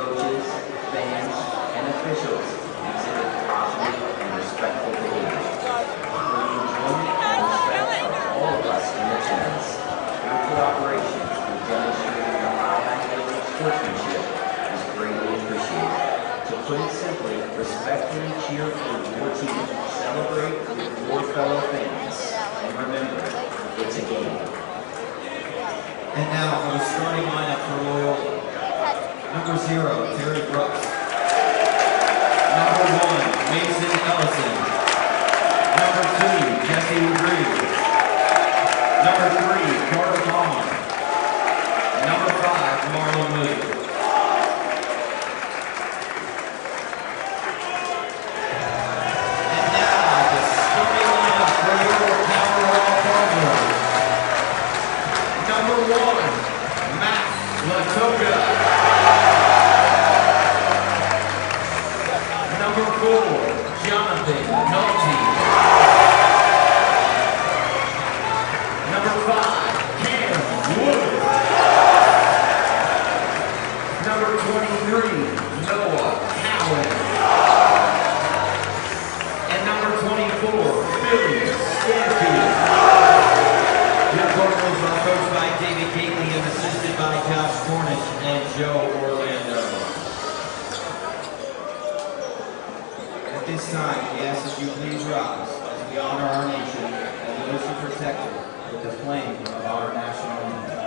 coaches, fans, and officials exhibit positive and respectful behavior. For the enjoyment and respect of all of us in attendance, your cooperation in demonstrating the high ideal of sportsmanship is greatly appreciated. To put it simply, respectfully cheer for your team, celebrate with your fellow fans, and remember, it's a game. And now for the starting lineup for Loyola. Number 0, Terry Brooks. Number 1, Mason Ellison. Number 2, Jesse Reed. Number 3, Carter Palmer. Number 5, Marlon Williams. And now the starting lineup for your Loyola Cardinals. Number 1, Matt Latoga. Number 4, Jonathan Nolte. Number 5, Cam Wood. Number 23, Noah Cowan. And number 24, Billy Stanfield. Your Cardinals are coached by David Gately and assisted by Josh Cornish and Joe Orlando. At this time, we ask that you please rise as we honor our nation and those who protect it with the flame of our national anthem.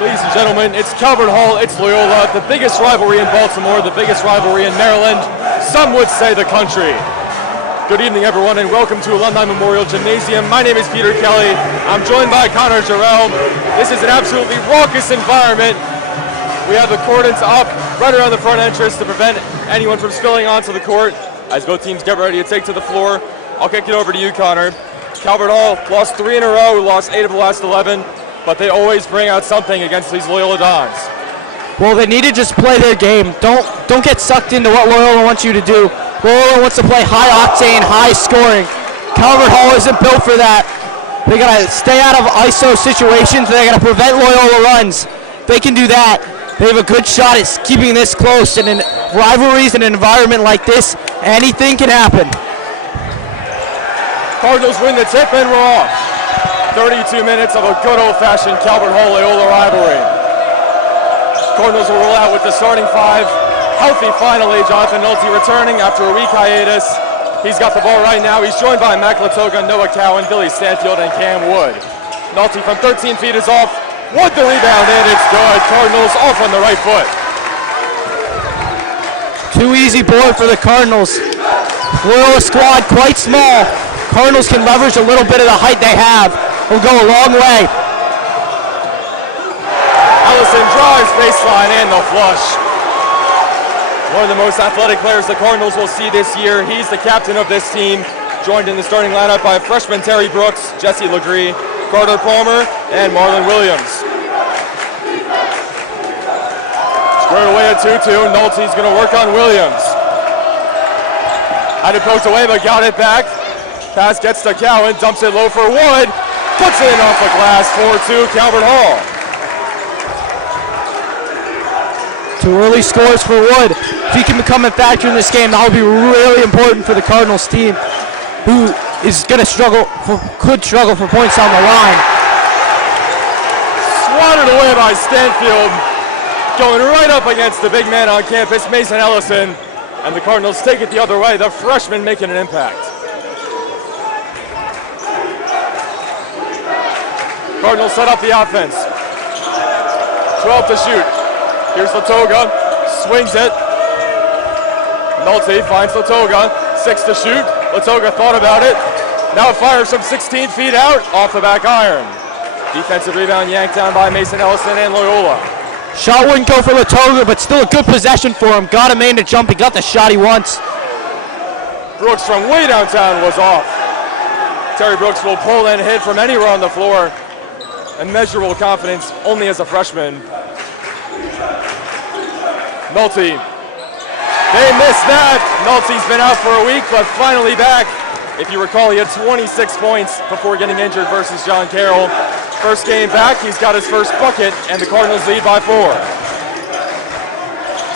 Ladies and gentlemen, it's Calvert Hall, it's Loyola, the biggest rivalry in Baltimore, the biggest rivalry in Maryland, some would say the country. Good evening, everyone, and welcome to Alumni Memorial Gymnasium. My name is Peter Kelly. I'm joined by Connor Jarrell. This is an absolutely raucous environment. We have the cordons up right around the front entrance to prevent anyone from spilling onto the court as both teams get ready to take to the floor. I'll kick it over to you, Connor. Calvert Hall lost 3 in a row, lost 8 of the last 11. But they always bring out something against these Loyola Dons. Well, they need to just play their game. Don't get sucked into what Loyola wants you to do. Loyola wants to play high octane, high scoring. Calvert Hall isn't built for that. They gotta stay out of ISO situations. They gotta prevent Loyola runs. They can do that. They have a good shot at keeping this close. And in rivalries in an environment like this, anything can happen. Cardinals win the tip and we're off. 32 minutes of a good old-fashioned Calvert Hall-Loyola rivalry. Cardinals will roll out with the starting 5. Healthy finally, Jonathan Nolte returning after a week hiatus. He's got the ball right now. He's joined by Mac Latoga, Noah Cowan, Billy Stanfield, and Cam Wood. Nolte from 13 feet is off. Wood the rebound in, it's good. Cardinals off on the right foot. Too easy board for the Cardinals. Loyola squad quite small. Cardinals can leverage a little bit of the height they have. Will go a long way. Allison drives baseline and the flush. One of the most athletic players the Cardinals will see this year. He's the captain of this team, joined in the starting lineup by freshman Terry Brooks, Jesse Legree, Carter Palmer, and Marlon Williams. Squared away at 2-2. Nolte's going to work on Williams. Had it poked away, but got it back. Pass gets to Cowan, dumps it low for Wood. Puts it in off the glass, 4-2, Calvert Hall. 2 early scores for Wood. If he can become a factor in this game, that will be really important for the Cardinals team, who is going to could struggle for points on the line. Swatted away by Stanfield, going right up against the big man on campus, Mason Ellison, and the Cardinals take it the other way, the freshman making an impact. Cardinals set up the offense. 12 to shoot. Here's Latoga, swings it. Nolte finds Latoga, 6 to shoot. Latoga thought about it. Now fires from 16 feet out, off the back iron. Defensive rebound yanked down by Mason Ellison and Loyola. Shot wouldn't go for Latoga, but still a good possession for him. Got him in to jump, he got the shot he wants. Brooks from way downtown was off. Terry Brooks will pull and hit from anywhere on the floor. Immeasurable confidence, only as a freshman. Nolte. They missed that. Nolte's been out for a week, but finally back. If you recall, he had 26 points before getting injured versus John Carroll. First game back, he's got his first bucket, and the Cardinals lead by 4.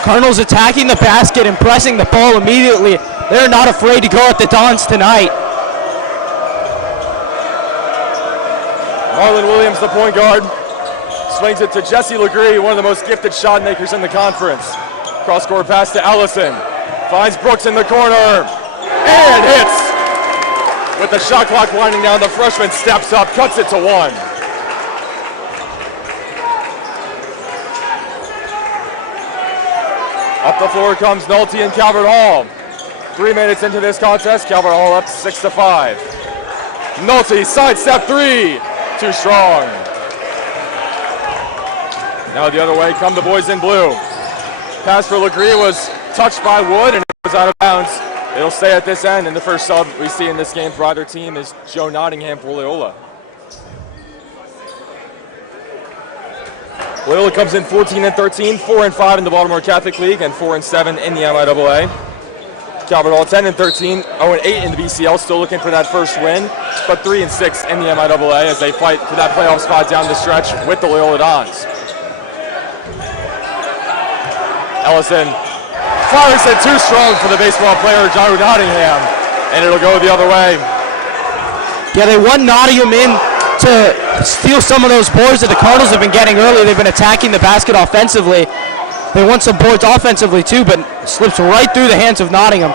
Cardinals attacking the basket and pressing the ball immediately. They're not afraid to go at the Dons tonight. Marlon Williams, the point guard, swings it to Jesse Legree, one of the most gifted shot makers in the conference. Cross-court pass to Ellison. Finds Brooks in the corner. And hits! With the shot clock winding down, the freshman steps up, cuts it to 1. Up the floor comes Nolte and Calvert Hall. 3 minutes into this contest, Calvert Hall up 6-5. Nolte, sidestep 3. Too strong. Now the other way come the boys in blue. Pass for Legree was touched by Wood and it was out of bounds. It'll stay at this end, and the first sub we see in this game for either team is Joe Nottingham for Loyola. Loyola comes in 14-13, 4-5 in the Baltimore Catholic League, and 4-7 in the MIAA. Calvert Hall 10-13, 0-8 in the BCL, still looking for that first win, but 3-6 in the MIAA as they fight for that playoff spot down the stretch with the Loyola Dons. Ellison fires it too strong for the baseball player Joe Nottingham, and it'll go the other way. Yeah, they want Nottingham in to steal some of those boards that the Cardinals have been getting early. They've been attacking the basket offensively. They want some boards offensively too, but slips right through the hands of Nottingham.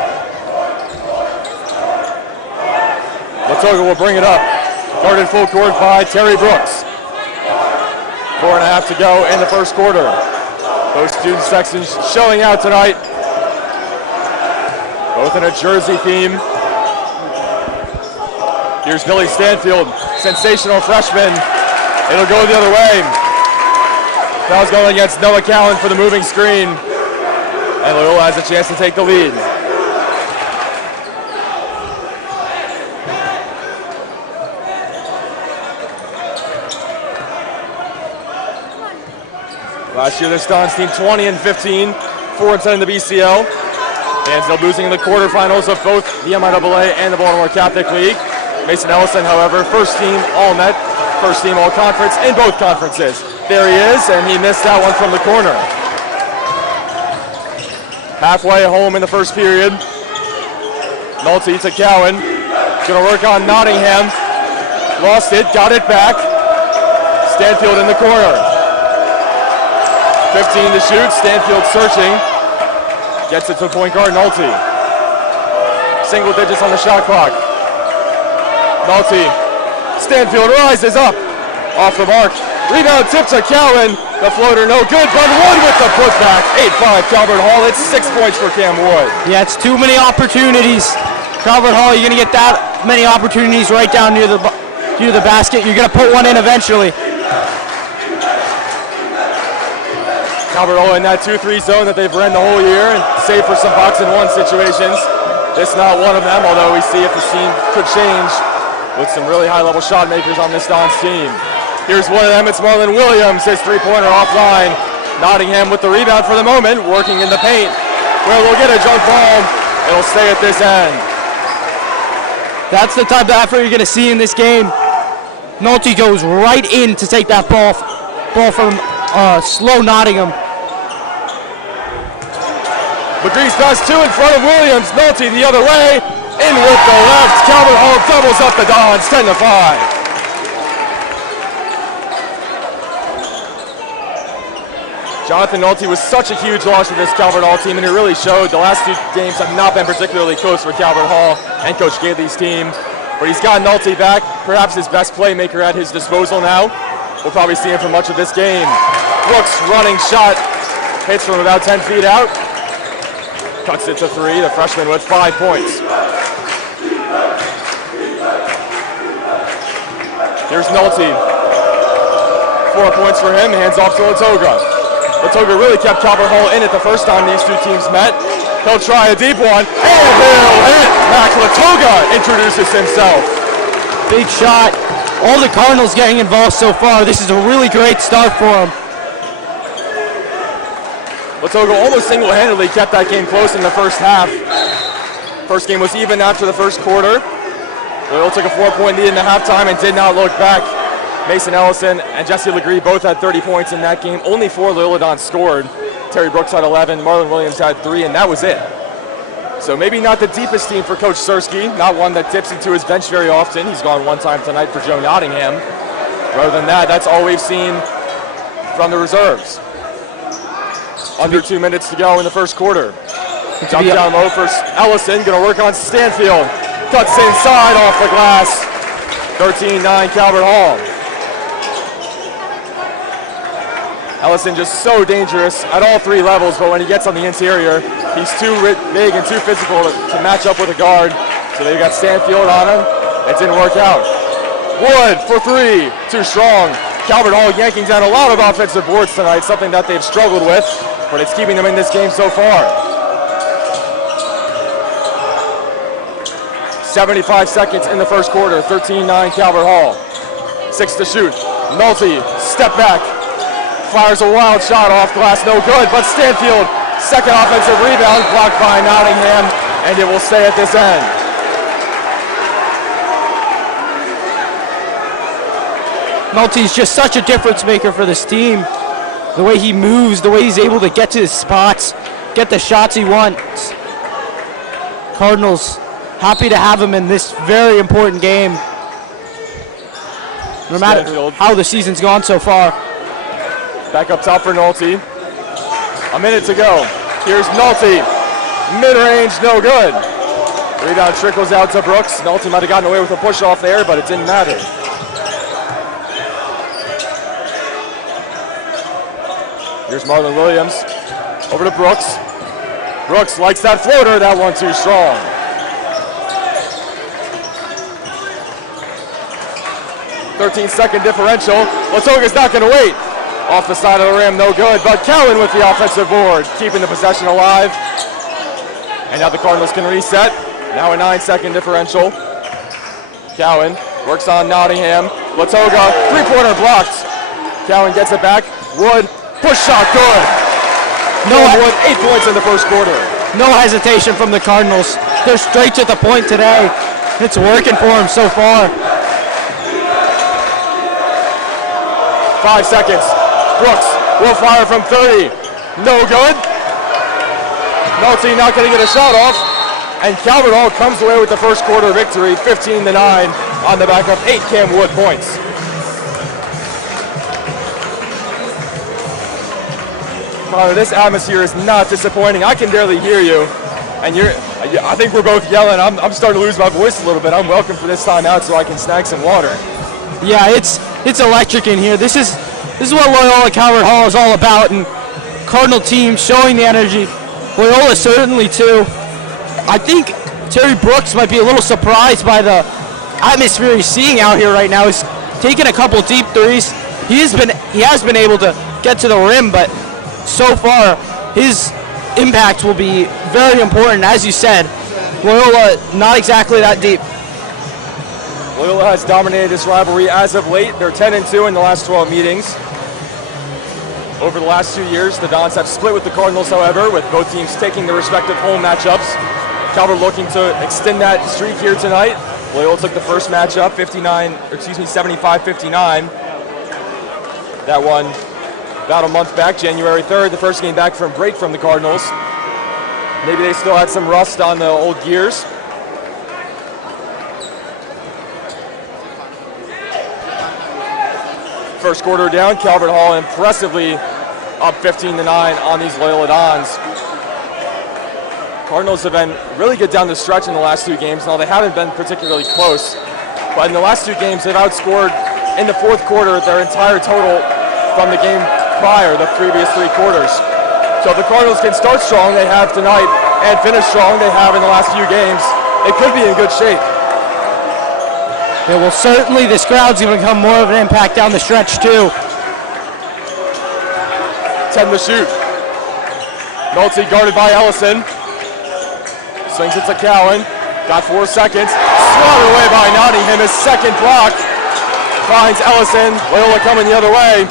Latoga will bring it up. Guarded full court by Terry Brooks. 4.5 to go in the first quarter. Both student sections showing out tonight. Both in a jersey theme. Here's Billy Stanfield, sensational freshman. It'll go the other way. Foul's going against Noah Cowan for the moving screen. And Loyola has a chance to take the lead. Last year this Dons team 20-15, 4-10 in the BCL. And still losing in the quarterfinals of both the MIAA and the Baltimore Catholic League. Mason Ellison, however, first team All-Net, first team All-Conference in both conferences. There he is, and he missed that one from the corner. Halfway home in the first period. Nolte to Cowan. Gonna work on Nottingham. Lost it, got it back. Stanfield in the corner. 15 to shoot, Stanfield searching. Gets it to point guard Nolte. Single digits on the shot clock. Nolte. Stanfield rises up. Off the mark. Rebound tip to Cowan. The floater no good, but Wood with the putback. 8-5 Calvert Hall. It's 6 points for Cam Wood. Yeah, it's too many opportunities. Calvert Hall, you're going to get that many opportunities right down near the basket. You're going to put one in eventually. Calvert Hall in that 2-3 zone that they've run the whole year, and save for some box-and-one situations. This not one of them, although we see if the scene could change with some really high-level shot makers on this Dons team. Here's one of them, it's Marlon Williams, his three-pointer offline. Nottingham with the rebound for the moment, working in the paint, where they'll get a jump ball. It'll stay at this end. That's the type of effort you're going to see in this game. Nolte goes right in to take that ball from slow Nottingham. McGree's pass two in front of Williams. Nolte the other way. In with the left. Calvert Hall doubles up the Dons, 10-5. Jonathan Nolte was such a huge loss for this Calvert Hall team, and it really showed. The last two games have not been particularly close for Calvert Hall and Coach Gailey's team. But he's got Nolte back, perhaps his best playmaker at his disposal now. We'll probably see him for much of this game. Brooks running shot, hits from about 10 feet out. Cuts it to three, the freshman with 5 points. Here's Nolte. 4 points for him, hands off to Latoga. Latoga really kept Calvert Hall in it the first time these two teams met. He'll try a deep one, and he'll hit. Max Latoga introduces himself. Big shot. All the Cardinals getting involved so far. This is a really great start for them. Latoga almost single-handedly kept that game close in the first half. First game was even after the first quarter. Loyola took a 4-point lead in the halftime and did not look back. Mason Ellison and Jesse Legree both had 30 points in that game. Only 4 Loyola Dons scored. Terry Brooks had 11, Marlon Williams had 3, and that was it. So maybe not the deepest team for Coach Sersky, not one that dips into his bench very often. He's gone one time tonight for Joe Nottingham. Rather than that, that's all we've seen from the reserves. Under 2 minutes to go in the first quarter. Jump down low for Ellison, gonna work on Stanfield. Cuts inside off the glass. 13-9 Calvert Hall. Ellison just so dangerous at all 3 levels, but when he gets on the interior, he's too big and too physical to match up with a guard. So they got Stanfield on him. It didn't work out. Wood for 3, too strong. Calvert Hall yanking down a lot of offensive boards tonight, something that they've struggled with, but it's keeping them in this game so far. 75 seconds in the first quarter, 13-9 Calvert Hall. 6 to shoot. Nolte, step back. Fires a wild shot off glass, no good, but Stanfield, second offensive rebound, blocked by Nottingham, and it will stay at this end. Nolte's just such a difference maker for this team. The way he moves, the way he's able to get to his spots, get the shots he wants. Cardinals happy to have him in this very important game. No matter Stanfield. how the season's gone so far. Back up top for Nolte. A minute to go. Here's Nolte. Mid-range, no good. Rebound trickles out to Brooks. Nolte might have gotten away with a push off there, but it didn't matter. Here's Marlon Williams. Over to Brooks. Brooks likes that floater. That one too strong. .13-second differential. Latoga's not going to wait. Off the side of the rim, no good, but Cowan with the offensive board, keeping the possession alive. And now the Cardinals can reset. Now a 9-second differential. Cowan works on Nottingham. Latoga, three-pointer blocked. Cowan gets it back. Wood, push shot, good. Wood, 8 points in the first quarter. No hesitation from the Cardinals. They're straight to the point today. It's working for them so far. 5 seconds. Brooks will fire from 30. No good. Nolte not going to get a shot off. And Calvert Hall comes away with the first quarter victory, 15-9 on the back of 8 Cam Wood points. Father, this atmosphere is not disappointing. I can barely hear you. And I think we're both yelling. I'm starting to lose my voice a little bit. I'm welcome for this time out so I can snag some water. Yeah, it's electric in here. This is what Loyola Calvert Hall is all about, and Cardinal team showing the energy. Loyola certainly too. I think Terry Brooks might be a little surprised by the atmosphere he's seeing out here right now. He's taking a couple deep threes. He has been able to get to the rim, but so far his impact will be very important. As you said, Loyola not exactly that deep. Loyola has dominated this rivalry as of late. They're 10-2 in the last 12 meetings. over the last 2 years. The Dons have split with the Cardinals, however, with both teams taking their respective home matchups. Calvert looking to extend that streak here tonight. Loyola took the first matchup, 75-59. That one about a month back, January 3rd, the first game back from break from the Cardinals. Maybe they still had some rust on the old gears. First quarter down, Calvert Hall impressively up 15-9 on these Loyola Dons. Cardinals have been really good down the stretch in the last 2 games. Now, they haven't been particularly close, but in the last 2 games, they've outscored in the fourth quarter their entire total from the game prior, the previous 3 quarters. So if the Cardinals can start strong, they have tonight, and finish strong, they have in the last few games, they could be in good shape. Yeah, well, certainly this crowd's going to become more of an impact down the stretch, too. 10 to shoot. Nolte guarded by Ellison. Swings it to Cowan. Got 4 seconds. Swatted away by Nottingham. His second block. Finds Ellison. Loyola coming the other way.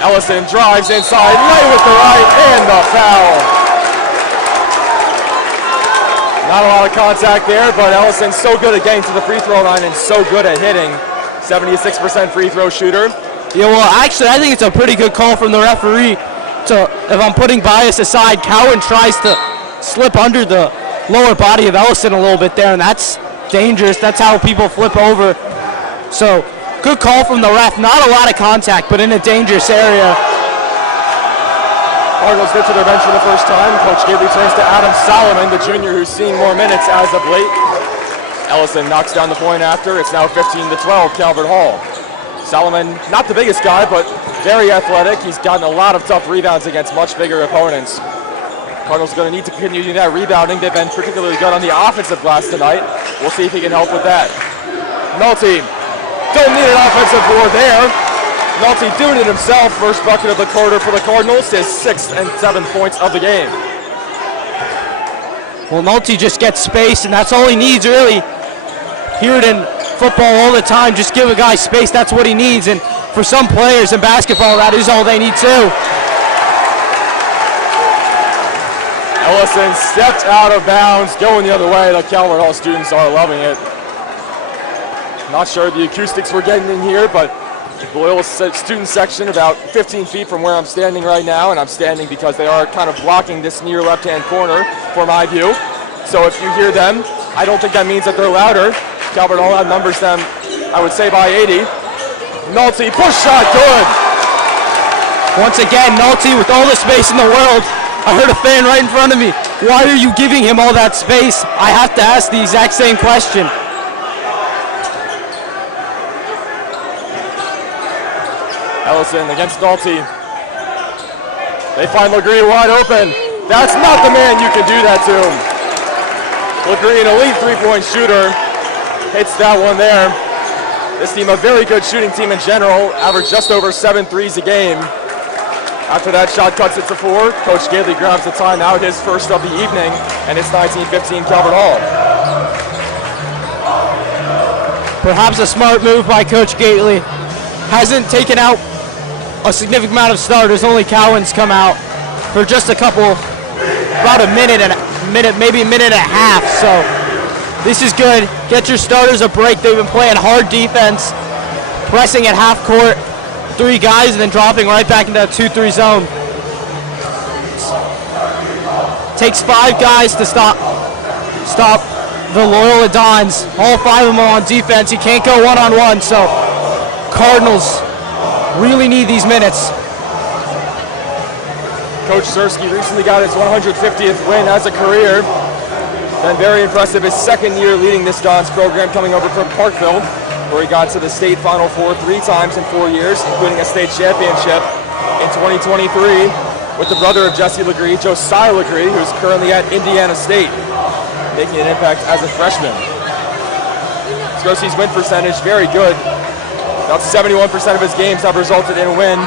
Ellison drives inside. Lay with the right and the foul. Not a lot of contact there, but Ellison's so good at getting to the free throw line and so good at hitting. 76% free throw shooter. Yeah, well, actually, I think it's a pretty good call from the referee. If I'm putting bias aside, Cowan tries to slip under the lower body of Ellison a little bit there, and that's dangerous. That's how people flip over. So, good call from the ref. Not a lot of contact, but in a dangerous area. Cardinals get to their bench for the first time. Coach Gabe turns to Adam Solomon, the junior who's seeing more minutes as of late. Ellison knocks down the point after. It's now 15-12, Calvert Hall. Solomon, not the biggest guy, but very athletic. He's gotten a lot of tough rebounds against much bigger opponents. Cardinals are going to need to continue that rebounding. They've been particularly good on the offensive glass tonight. We'll see if he can help with that. Nolte, don't need an offensive board there. Nolte doing it himself. First bucket of the quarter for the Cardinals. His 6th and 7th points of the game. Well, Nolte just gets space, and that's all he needs, really. Hear it in football all the time. Just give a guy space. That's what he needs. And for some players in basketball, that is all they need, too. Ellison stepped out of bounds, going the other way. The Calvert Hall students are loving it. Not sure the acoustics we're getting in here, but the Loyola student section about 15 feet from where I'm standing right now, and I'm standing because they are kind of blocking this near left-hand corner for my view. So if you hear them, I don't think that means that they're louder. Calvert Hall outnumbers them, I would say, by 80. Nolte, push shot, good. Once again, Nolte with all the space in the world. I heard a fan right in front of me. Why are you giving him all that space? I have to ask the exact same question. Ellison against Nolte. They find Legree wide open. That's not the man you can do that to. Legree, an elite three-point shooter, hits that one there. This team, a very good shooting team in general, averaged just over 7 threes a game. After that shot cuts it to 4. Coach Gately grabs the timeout, his first of the evening, and it's 19-15 Calvert Hall. Perhaps a smart move by Coach Gately. Hasn't taken out a significant amount of starters. Only Cowan's come out for just about a minute, maybe a minute and a half. So this is good. Get your starters a break. They've been playing hard defense, pressing at half court, 3 guys, and then dropping right back into that 2-3 zone. Takes 5 guys to stop the Loyola Dons. All 5 of them are on defense. You can't go one-on-one. So Cardinals really need these minutes. Coach Sersky recently got his 150th win as a career. Been very impressive his second year leading this Dons program, coming over from Parkville, where he got to the state Final Four 3 times in 4 years, including a state championship in 2023 with the brother of Jesse Legree, Josiah Legree, who's currently at Indiana State, making an impact as a freshman. Sersky's win percentage, very good. About 71% of his games have resulted in a win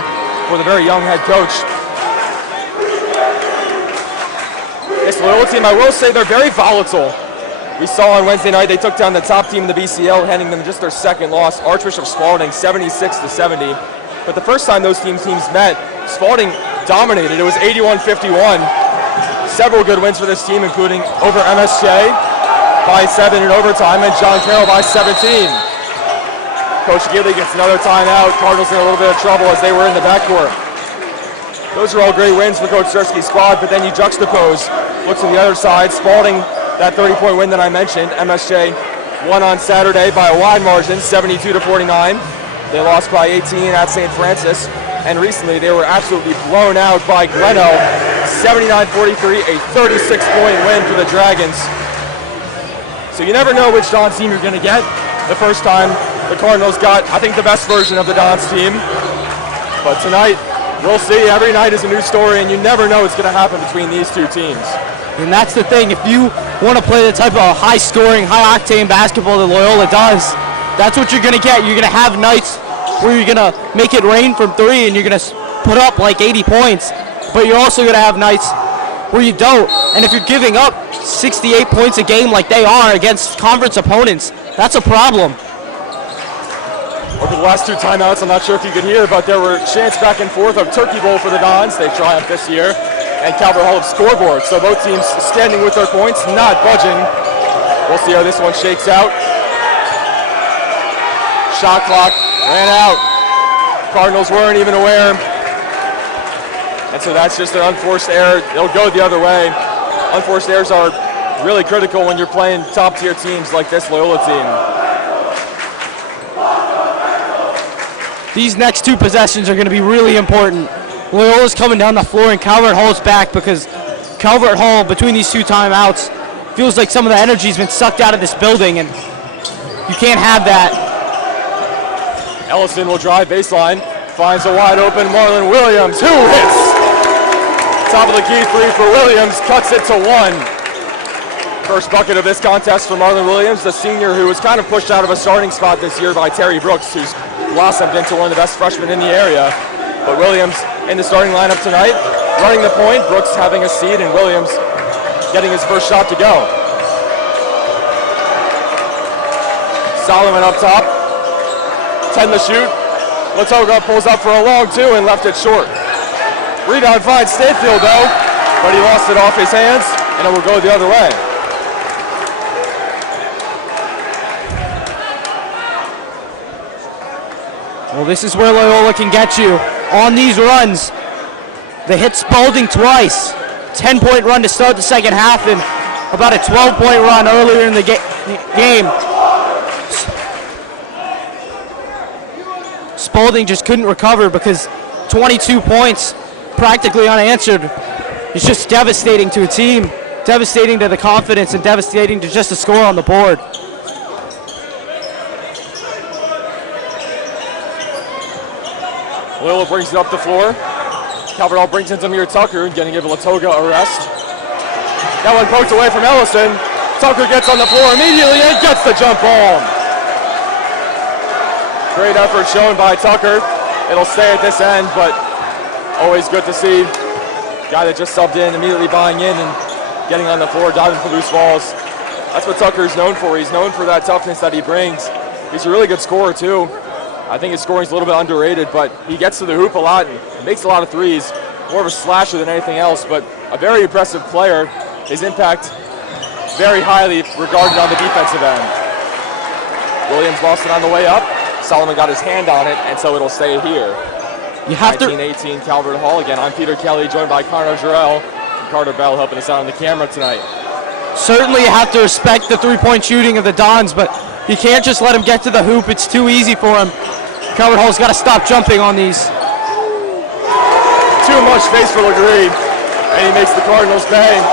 for the very young head coach. This Loyola team, I will say, they're very volatile. We saw on Wednesday night they took down the top team in the BCL, handing them just their second loss, Archbishop Spalding, 76-70. But the first time those teams met, Spalding dominated. It was 81-51. Several good wins for this team, including over MSJ by 7 in overtime and John Carroll by 17. Coach Gidley gets another timeout. Cardinals in a little bit of trouble as they were in the backcourt. Those are all great wins for Coach Sersky's squad, but then you juxtapose, look to the other side. Spalding, that 30-point win that I mentioned. MSJ won on Saturday by a wide margin, 72-49. They lost by 18 at St. Francis. And recently they were absolutely blown out by Gleno, 79-43, a 36-point win for the Dragons. So you never know which Dons team you're going to get. The first time the Cardinals got, I think, the best version of the Dons team. But tonight, we'll see. Every night is a new story, and you never know what's going to happen between these two teams. And that's the thing. If you want to play the type of high-scoring, high-octane basketball that Loyola does, that's what you're going to get. You're going to have nights where you're going to make it rain from three, and you're going to put up like 80 points. But you're also going to have nights where you don't. And if you're giving up 68 points a game like they are against conference opponents, that's a problem. Over the last two timeouts, I'm not sure if you could hear, but there were chants back and forth of Turkey Bowl for the Dons. They triumphed this year. And Calvert Hall of scoreboard. So both teams standing with their points, not budging. We'll see how this one shakes out. Shot clock ran out. Cardinals weren't even aware. And so that's just an unforced error. It'll go the other way. Unforced errors are really critical when you're playing top-tier teams like this Loyola team. These next two possessions are going to be really important. Loyola's coming down the floor and Calvert Hall's back because Calvert Hall, between these two timeouts, feels like some of the energy's been sucked out of this building, and you can't have that. Ellison will drive baseline, finds a wide open Marlon Williams, who hits. Top of the key three for Williams, cuts it to one. First bucket of this contest for Marlon Williams, the senior who was kind of pushed out of a starting spot this year by Terry Brooks, who's blossomed into one of the best freshmen in the area. But Williams in the starting lineup tonight, running the point, Brooks having a seat, and Williams getting his first shot to go. Solomon up top, 10 to shoot. Latoga pulls up for a long two and left it short. Rebound finds Stanfield though, but he lost it off his hands, and it will go the other way. Well, this is where Loyola can get you. On these runs, they hit Spalding twice. 10-point run to start the second half and about a 12-point run earlier in the game. Spalding just couldn't recover because 22 points, practically unanswered, is just devastating to a team, devastating to the confidence, and devastating to just a score on the board. Loyola brings it up the floor. Calvert Hall brings in Zamir Tucker, going to give Latoga a rest. That one poked away from Ellison. Tucker gets on the floor immediately and gets the jump ball. Great effort shown by Tucker. It'll stay at this end, but always good to see. Guy that just subbed in, immediately buying in and getting on the floor, diving for loose balls. That's what Tucker's known for. He's known for that toughness that he brings. He's a really good scorer too. I think his scoring's a little bit underrated, but he gets to the hoop a lot and makes a lot of threes. More of a slasher than anything else, but a very impressive player. His impact very highly regarded on the defensive end. Williams lost it on the way up. Solomon got his hand on it, and so it'll stay here. You have 19-18 Calvert Hall. Again, I'm Peter Kelly, joined by Connor Jarrell and Carter Bell helping us out on the camera tonight. Certainly you have to respect the three-point shooting of the Dons, but you can't just let him get to the hoop. It's too easy for him. Calvert Hall's got to stop jumping on these. Too much space for Legree, and he makes the Cardinals pay.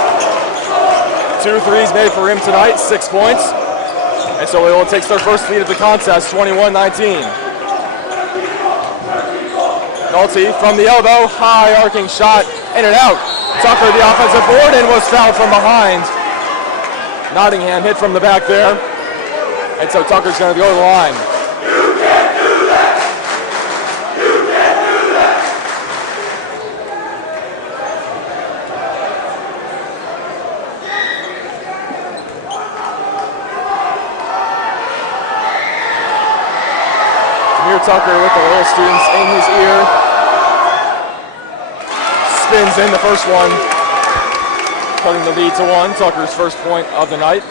2 threes made for him tonight, 6 points. And so Loyola takes their first lead of the contest, 21-19. Nolte from the elbow, high arcing shot, in and out. Tucker the offensive board and was fouled from behind. Nottingham hit from the back there. And so Tucker's going to go to the line. You can't do that. You can't do that. Zamir Tucker with the Loyola students in his ear. spins in the first one, cutting the lead to 1. Tucker's first point of the night.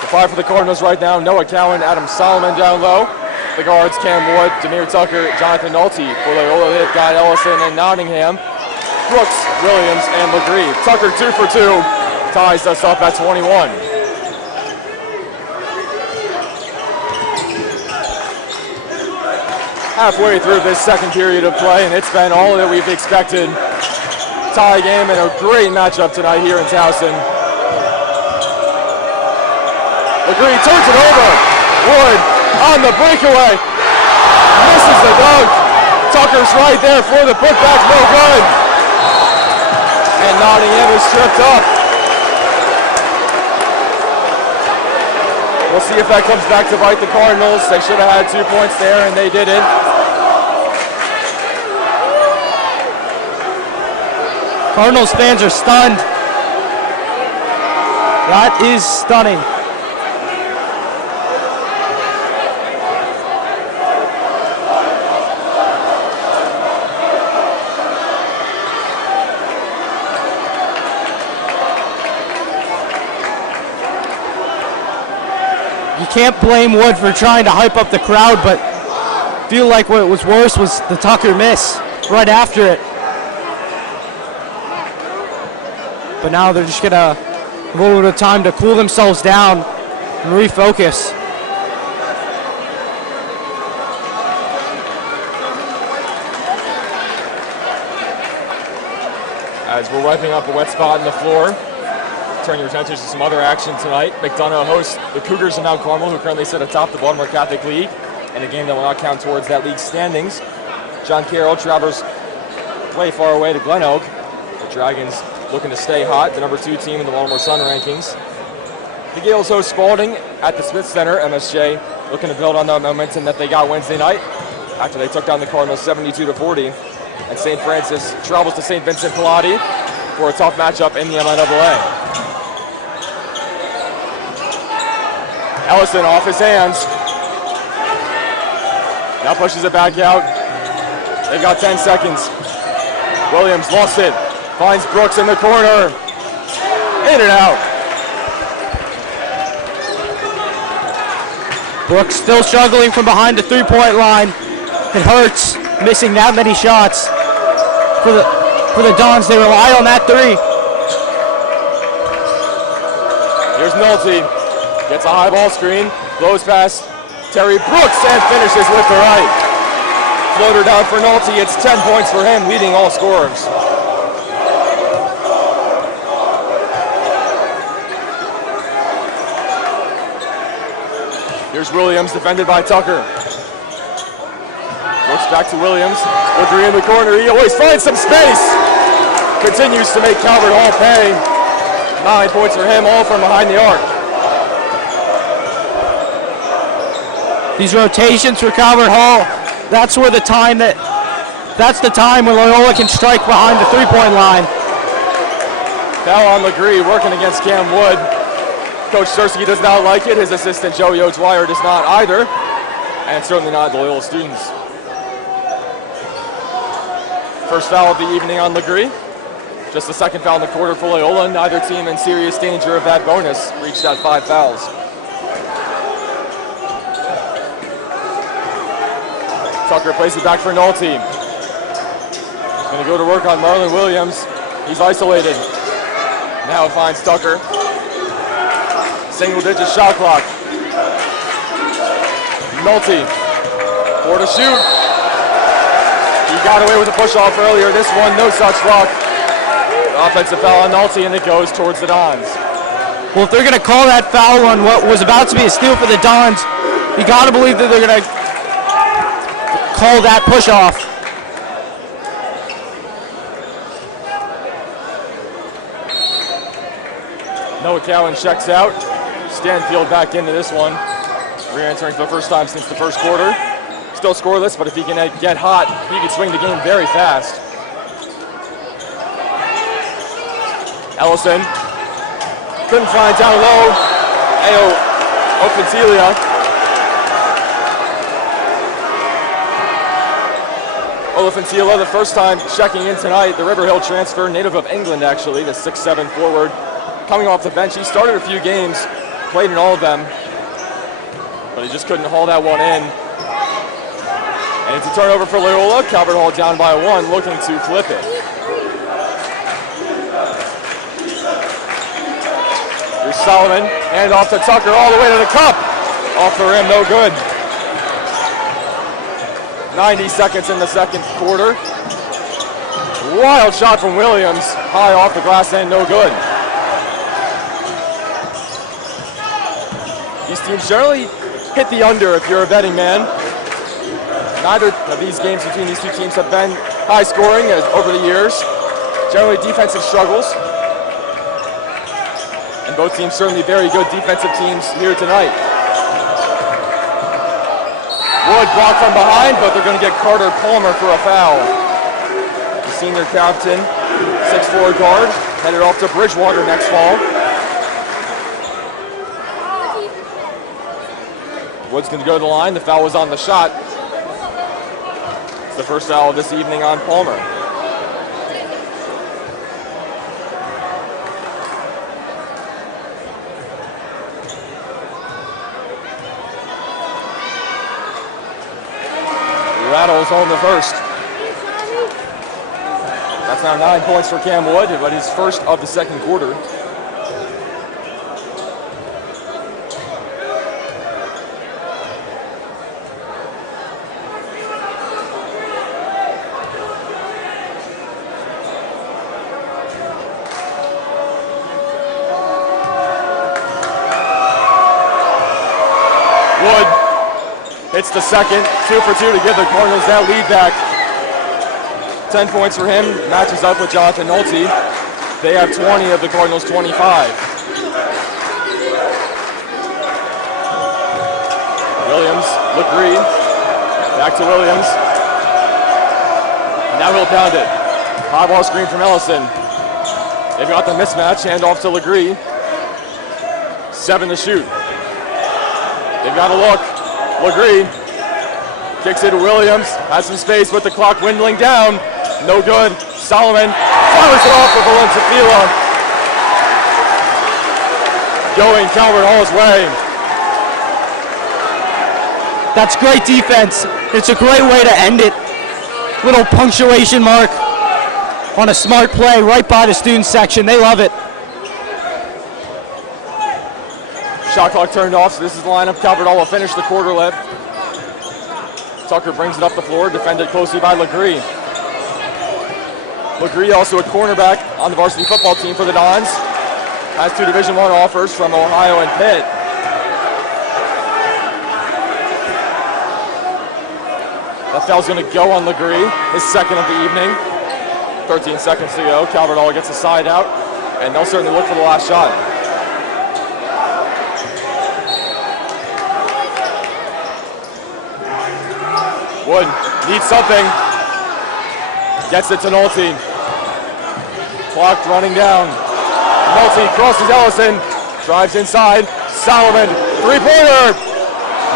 The 5 for the Cardinals right now: Noah Cowan, Adam Solomon down low. The guards: Cam Wood, Demir Tucker, Jonathan Nolte. For Loyola, they've got Ellison and Nottingham, Brooks, Williams, and LeGree. Tucker 2 for 2, ties us up at 21. Halfway through this second period of play, and it's been all that we've expected. Tie game and a great matchup tonight here in Towson. LeGree turns it over. Wood on the breakaway. Misses the dunk. Tucker's right there for the putback, no good. And Nottingham is tripped up. We'll see if that comes back to bite the Cardinals. They should have had 2 points there, and they didn't. Cardinals fans are stunned. That is stunning. You can't blame Wood for trying to hype up the crowd, but I feel like what was worse was the Tucker miss right after it. But now they're just gonna have a little bit of time to cool themselves down and refocus. As we're wiping up a wet spot in the floor, turn your attention to some other action tonight. McDonough hosts the Cougars of Mount Carmel, who currently sit atop the Baltimore Catholic League, in a game that will not count towards that league standings. John Carroll travels way far away to Glen Oak. The Dragons looking to stay hot, the number 2 team in the Baltimore Sun rankings. The Gales host Spalding at the Smith Center. MSJ looking to build on the momentum that they got Wednesday night after they took down the Cardinals 72-40. And St. Francis travels to St. Vincent Pallotti for a tough matchup in the MIAA. Ellison off his hands. Now pushes it back out. They've got 10 seconds. Williams lost it. Finds Brooks in the corner. In and out. Brooks still struggling from behind the three-point line. It hurts missing that many shots. For the Dons, they rely on that 3. Here's Nolte. Gets a high ball screen. Blows past Terry Brooks and finishes with the right. Floater down for Nolte. It's 10 points for him, leading all scorers. Here's Williams, defended by Tucker. Looks back to Williams. LeGree in the corner. He always finds some space. Continues to make Calvert Hall pay. 9 points for him, all from behind the arc. These rotations for Calvert Hall, that's the time when Loyola can strike behind the three-point line. Foul on LeGree, working against Cam Wood. Coach Sersky does not like it. His assistant, Joe Dwyer, does not either. And certainly not the Loyola students. First foul of the evening on LeGree. Just the second foul in the quarter for Loyola. Neither team in serious danger of that bonus. Reached at 5 fouls. Tucker plays it back for Nolte. Going to go to work on Marlon Williams. He's isolated. Now it finds Tucker. Single-digit shot clock. Nolte, 4 to shoot. He got away with a push-off earlier. This one, no such luck. Offensive foul on Nolte, and it goes towards the Dons. Well, if they're going to call that foul on what was about to be a steal for the Dons, you got to believe that they're going to call that push-off. Noah Cowan checks out. Stanfield back into this one. Re-entering for the first time since the first quarter. Still scoreless, but if he can get hot, he can swing the game very fast. Ellison couldn't find down low. Ayo Opentelia Elefantila, the first time checking in tonight, the River Hill transfer, native of England actually, the 6'7" forward, coming off the bench. He started a few games, played in all of them, but he just couldn't haul that one in. And it's a turnover for Loyola. Calvert Hall down by 1, looking to flip it. Here's Solomon, hand off to Tucker all the way to the cup. Off the rim, no good. 90 seconds in the second quarter. Wild shot from Williams, high off the glass and no good. These teams generally hit the under if you're a betting man. Neither of these games between these two teams have been high scoring over the years. Generally defensive struggles. And both teams certainly very good defensive teams here tonight. Wood blocked from behind, but they're going to get Carter Palmer for a foul. The senior captain, 6'4" guard, headed off to Bridgewater next fall. Wood's going to go to the line. The foul was on the shot. It's the first foul of this evening on Palmer. Rattles home the first. That's now 9 points for Cam Wood, but his first of the second quarter. Wood hits the second, 2 for 2 to give the Cardinals that lead back. 10 points for him, matches up with Jonathan Nolte. They have 20 of the Cardinals' 25. Williams, LeGree, back to Williams. Now he'll pound it. High ball screen from Ellison. They've got the mismatch, hand off to LeGree. 7 to shoot. They've got a look. LeGree kicks it to Williams. Has some space with the clock dwindling down. No good. Solomon fires it off for Valenzuela. Going Calvert Hall's way. That's great defense. It's a great way to end it. Little punctuation mark on a smart play right by the student section. They love it. Shot clock turned off, so this is the lineup. Calvert Hall will finish the quarter left. Tucker brings it up the floor, defended closely by LeGree. LeGree, also a cornerback on the varsity football team for the Dons. Has 2 Division I offers from Ohio and Pitt. That foul's going to go on LeGree, his second of the evening. 13 seconds to go. Calvert Hall gets a side out, and they'll certainly look for the last shot. Wood needs something. Gets it to Nolte. Clock running down. Nolte crosses Ellison. Drives inside. Solomon, 3-pointer.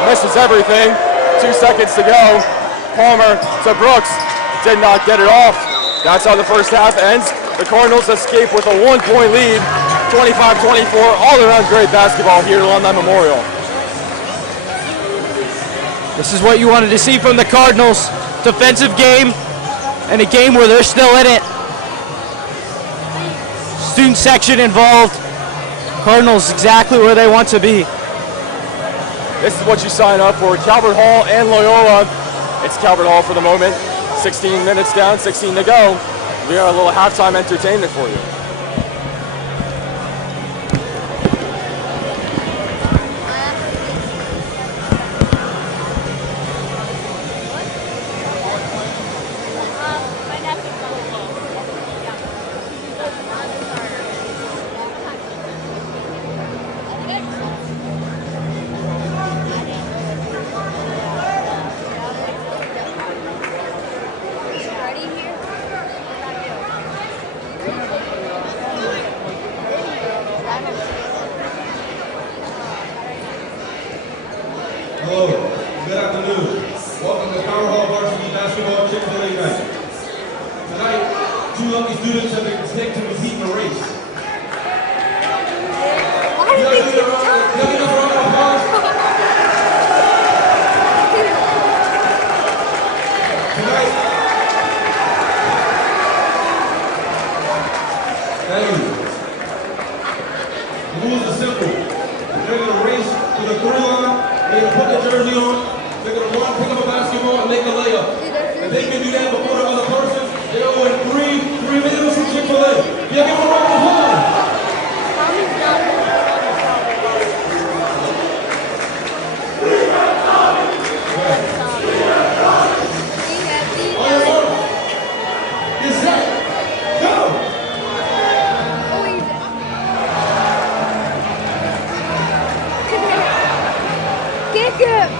Misses everything. 2 seconds to go. Palmer to Brooks. Did not get it off. That's how the first half ends. The Cardinals escape with a 1-point lead. 25-24. All around great basketball here at Alumni Memorial. This is what you wanted to see from the Cardinals. Defensive game and a game where they're still in it. Student section involved. Cardinals exactly where they want to be. This is what you sign up for. Calvert Hall and Loyola. It's Calvert Hall for the moment. 16 minutes down, 16 to go. We got a little halftime entertainment for you. Hello, good afternoon. Welcome to Calvert Hall Varsity Basketball Chick-fil-A Night. lucky students have been picked to compete in the race. Why did they take time? Can I get a round of applause? Tonight, thank you. The rules are simple. They're going to race to the 3 line. They're going to put their jersey on. They're going to run, pick up a basketball, and make a layup. If they can do that before the other person, they'll win 3 minutes from Chick-fil-A. Yeah, give them a round of applause. Kick it!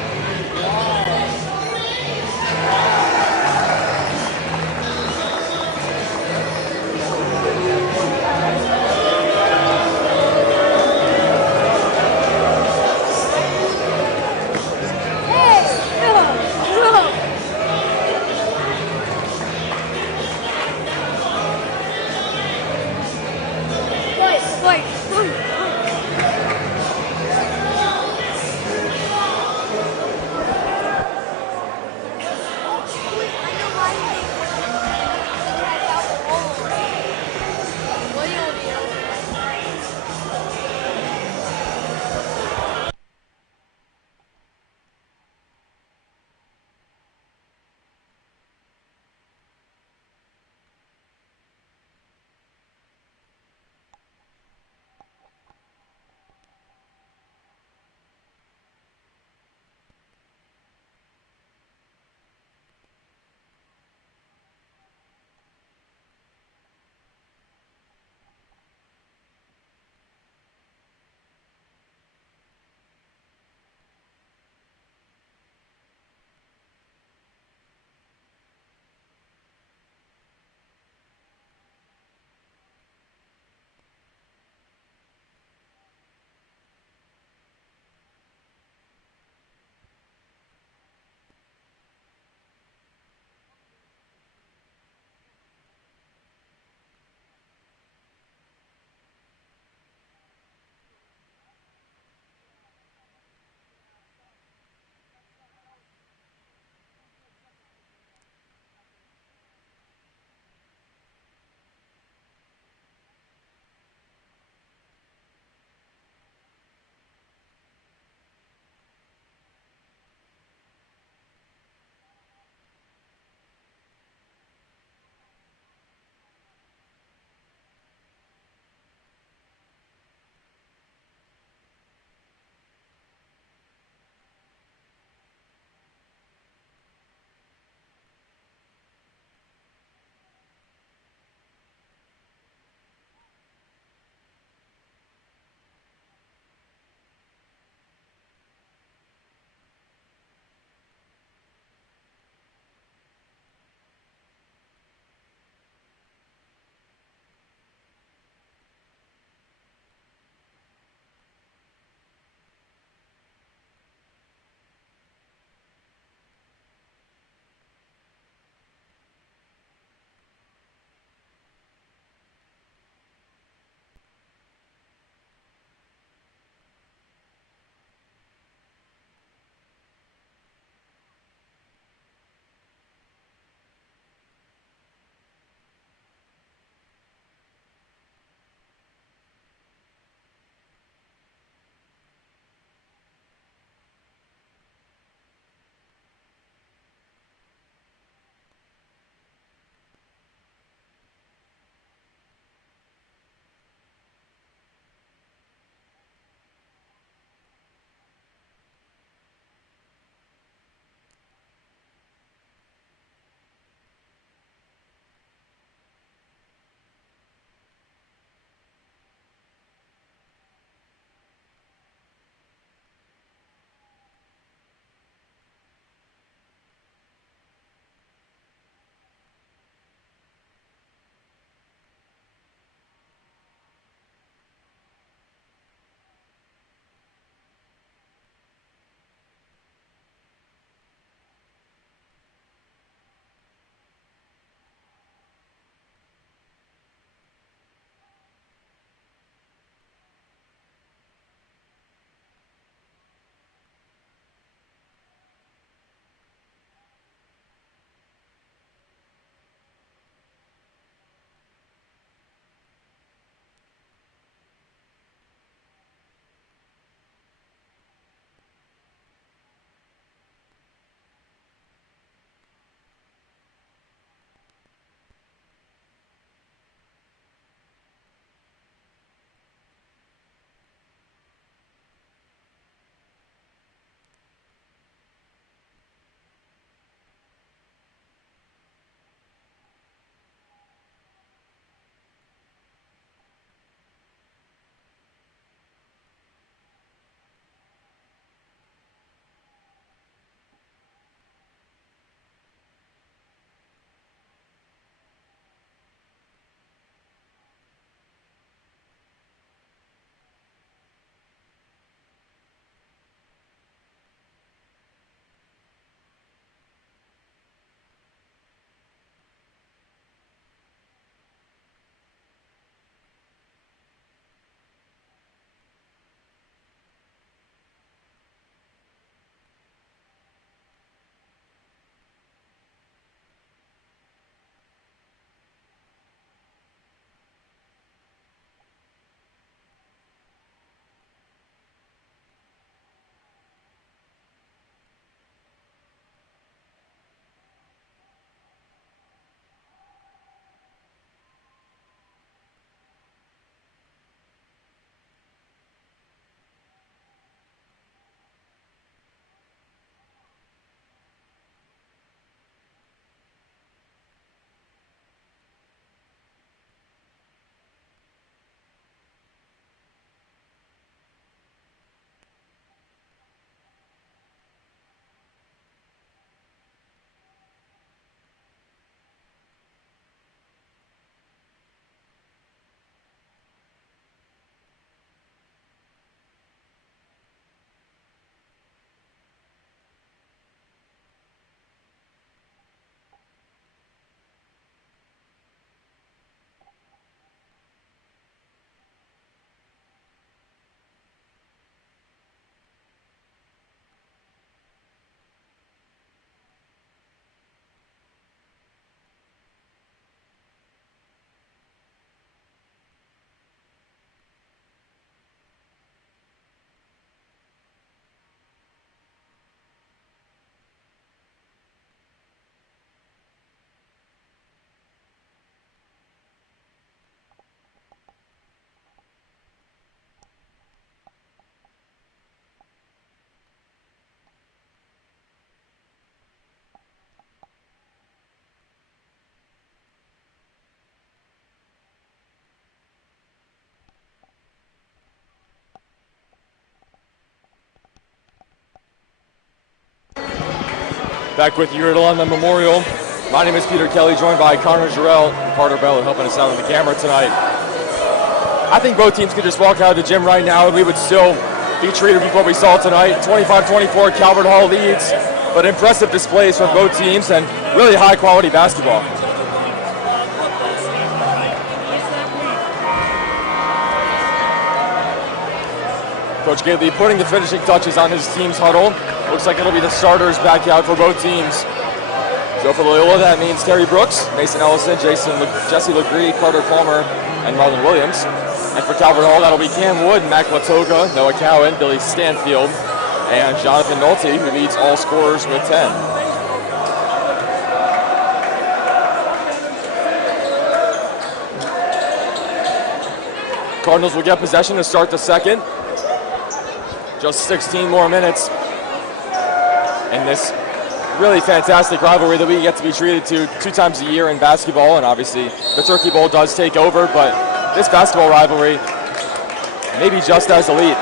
Back with you at Alumni Memorial. My name is Peter Kelly, joined by Connor Jarrell and Carter Bell, helping us out on the camera tonight. I think both teams could just walk out of the gym right now and we would still be treated with what we saw tonight. 25-24, Calvert Hall leads, but impressive displays from both teams and really high-quality basketball. Coach Gately putting the finishing touches on his team's huddle. Looks like it'll be the starters back out for both teams. So for Loyola, that means Terry Brooks, Mason Ellison, Jesse LeGree, Carter Palmer, and Marlon Williams. And for Calvert Hall, that'll be Cam Wood, Mac Latoga, Noah Cowan, Billy Stanfield, and Jonathan Nolte, who leads all scorers with 10. Cardinals will get possession to start the second. Just 16 more minutes in this really fantastic rivalry that we get to be treated to 2 times a year in basketball, and obviously the Turkey Bowl does take over, but this basketball rivalry may be just as elite.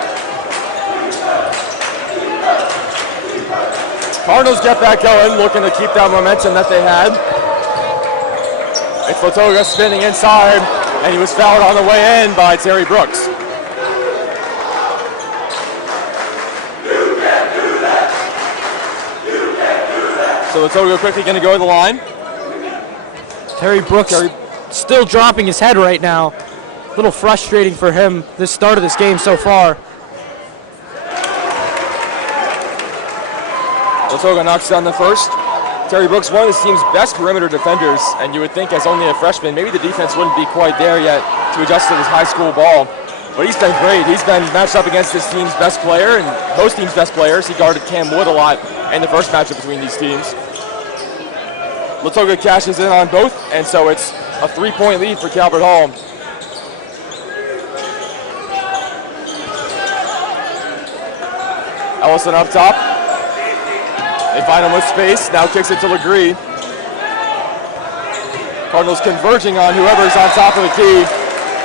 Cardinals get back going, looking to keep that momentum that they had. It's Latoga spinning inside, and he was fouled on the way in by Terry Brooks. So Latoga quickly going to go to the line. Terry Brooks still dropping his head right now. A little frustrating for him this start of this game so far. Latoga knocks down the first. Terry Brooks, one of this team's best perimeter defenders, and you would think as only a freshman, maybe the defense wouldn't be quite there yet to adjust to his high school ball. But he's been great. He's been matched up against this team's best player and most teams' best players. He guarded Cam Wood a lot in the first matchup between these teams. Latoga cashes in on both, and so it's a 3-point lead for Calvert Hall. Ellison up top. They find him with space, now kicks it to LeGree. Cardinals converging on whoever's on top of the key.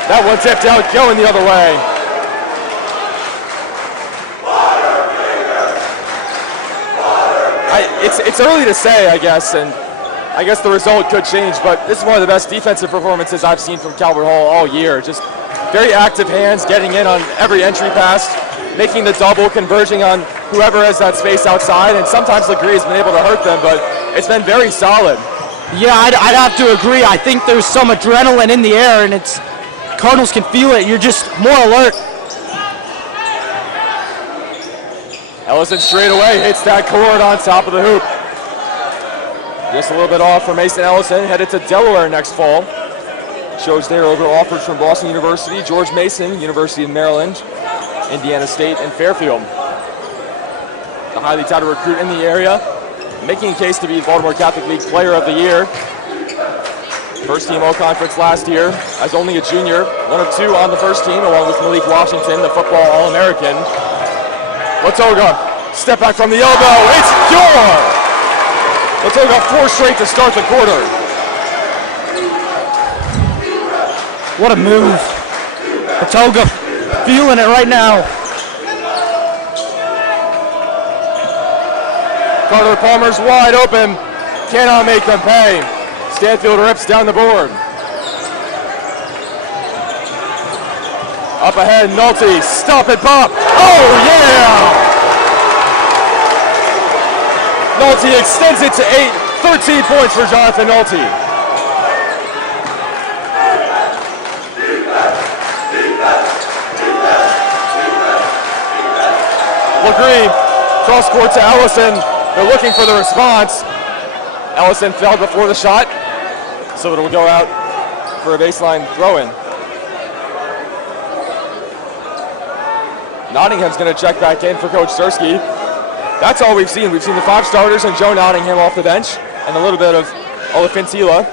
That one tipped out, going the other way. It's early to say, I guess, and I guess the result could change, but this is one of the best defensive performances I've seen from Calvert Hall all year. Just very active hands, getting in on every entry pass, making the double, converging on whoever has that space outside, and sometimes LeGree has been able to hurt them, but it's been very solid. Yeah, I'd have to agree. I think there's some adrenaline in the air, and it's Cardinals can feel it. You're just more alert. Ellison straight away hits that cord on top of the hoop. Just a little bit off for Mason Ellison, headed to Delaware next fall. Shows there over offers from Boston University, George Mason, University of Maryland, Indiana State, and Fairfield. A highly touted recruit in the area, making a case to be Baltimore Catholic League Player of the Year. First team All-Conference last year as only a junior, one of 2 on the first team, along with Malik Washington, the football All-American. Latoga, step back from the elbow, it's good! Latoga 4 straight to start the quarter. What a move. Latoga feeling it right now. Carter Palmer's wide open, cannot make them pay. Stanfield rips down the board. Up ahead, Nolte, stop and pop. Oh yeah! Nolte extends it to 8, 13 points for Jonathan Nolte. LeGree, cross court to Ellison. They're looking for the response. Ellison fell before the shot, so it'll go out for a baseline throw-in. Nottingham's going to check back in for Coach Sersky. That's all we've seen. We've seen the 5 starters and Joe Nottingham off the bench, and a little bit of Olafintila.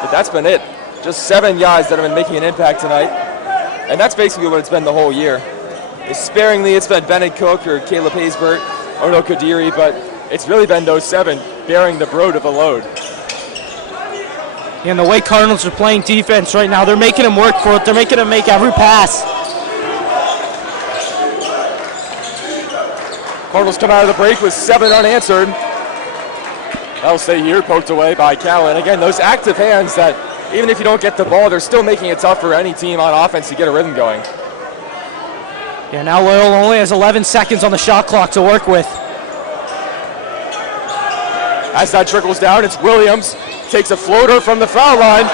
But that's been it. Just 7 guys that have been making an impact tonight, and that's basically what it's been the whole year. Sparingly, it's been Bennett Cook or Caleb Haysbert, Ono Kadiri, but it's really been those 7 bearing the brunt of the load. And the way Cardinals are playing defense right now, they're making them work for it. They're making them make every pass. Cardinals come out of the break with 7 unanswered. That'll stay here, poked away by Cowan. Again, those active hands that even if you don't get the ball, they're still making it tough for any team on offense to get a rhythm going. Yeah, now Loyola only has 11 seconds on the shot clock to work with. As that trickles down, it's Williams. Takes a floater from the foul line.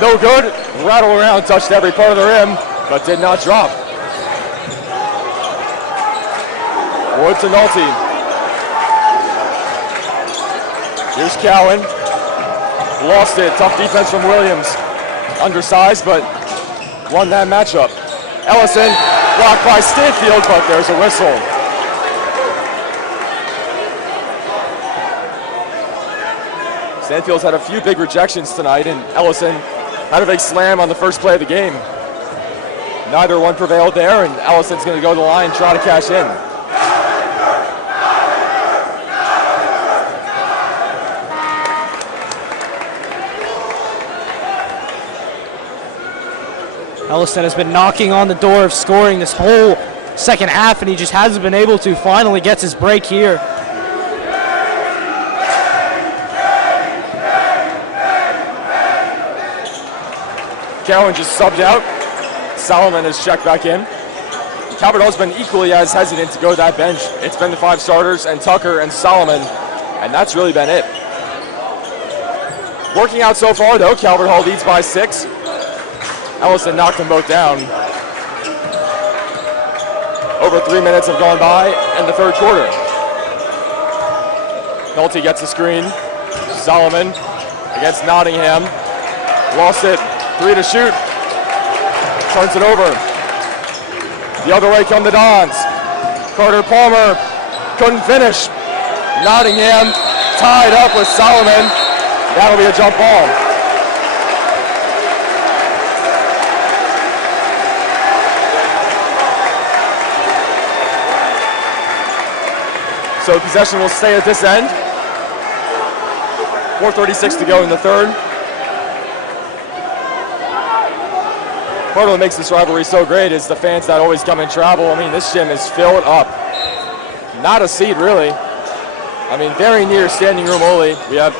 No good. Rattle around, touched every part of the rim, but did not drop. Wood to Nolte. Here's Cowan. Lost it. Tough defense from Williams. Undersized, but won that matchup. Ellison blocked by Stanfield, but there's a whistle. Stanfield's had a few big rejections tonight, and Ellison had a big slam on the first play of the game. Neither one prevailed there, and Ellison's going to go to the line and try to cash in. Ellison has been knocking on the door of scoring this whole second half, and he just hasn't been able to. Finally gets his break here. Cowan just subbed out. Solomon has checked back in. Calvert Hall's been equally as hesitant to go to that bench. It's been the 5 starters and Tucker and Solomon, and that's really been it. Working out so far, though, Calvert Hall leads by 6. Ellison knocked them both down. Over 3 minutes have gone by in the third quarter. Nolte gets the screen. Solomon against Nottingham. Lost it. 3 to shoot. Turns it over. The other way come the Dons. Carter Palmer couldn't finish. Nottingham tied up with Solomon. That'll be a jump ball. So possession will stay at this end. 4:36 to go in the third. Part of what makes this rivalry so great is the fans that always come and travel. I mean, this gym is filled up. Not a seat, really. I mean, very near standing room only. We have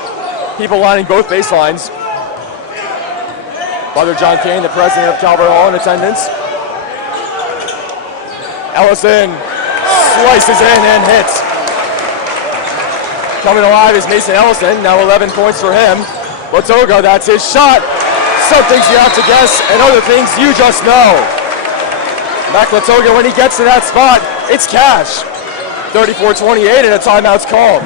people lining both baselines. Brother John Kane, the president of Calvert Hall, in attendance. Ellison slices in and hits. Coming alive is Mason Ellison, now 11 points for him. Latoga, that's his shot. Some things you have to guess, and other things you just know. Mac Latoga, when he gets to that spot, it's cash. 34-28, and a timeout's called.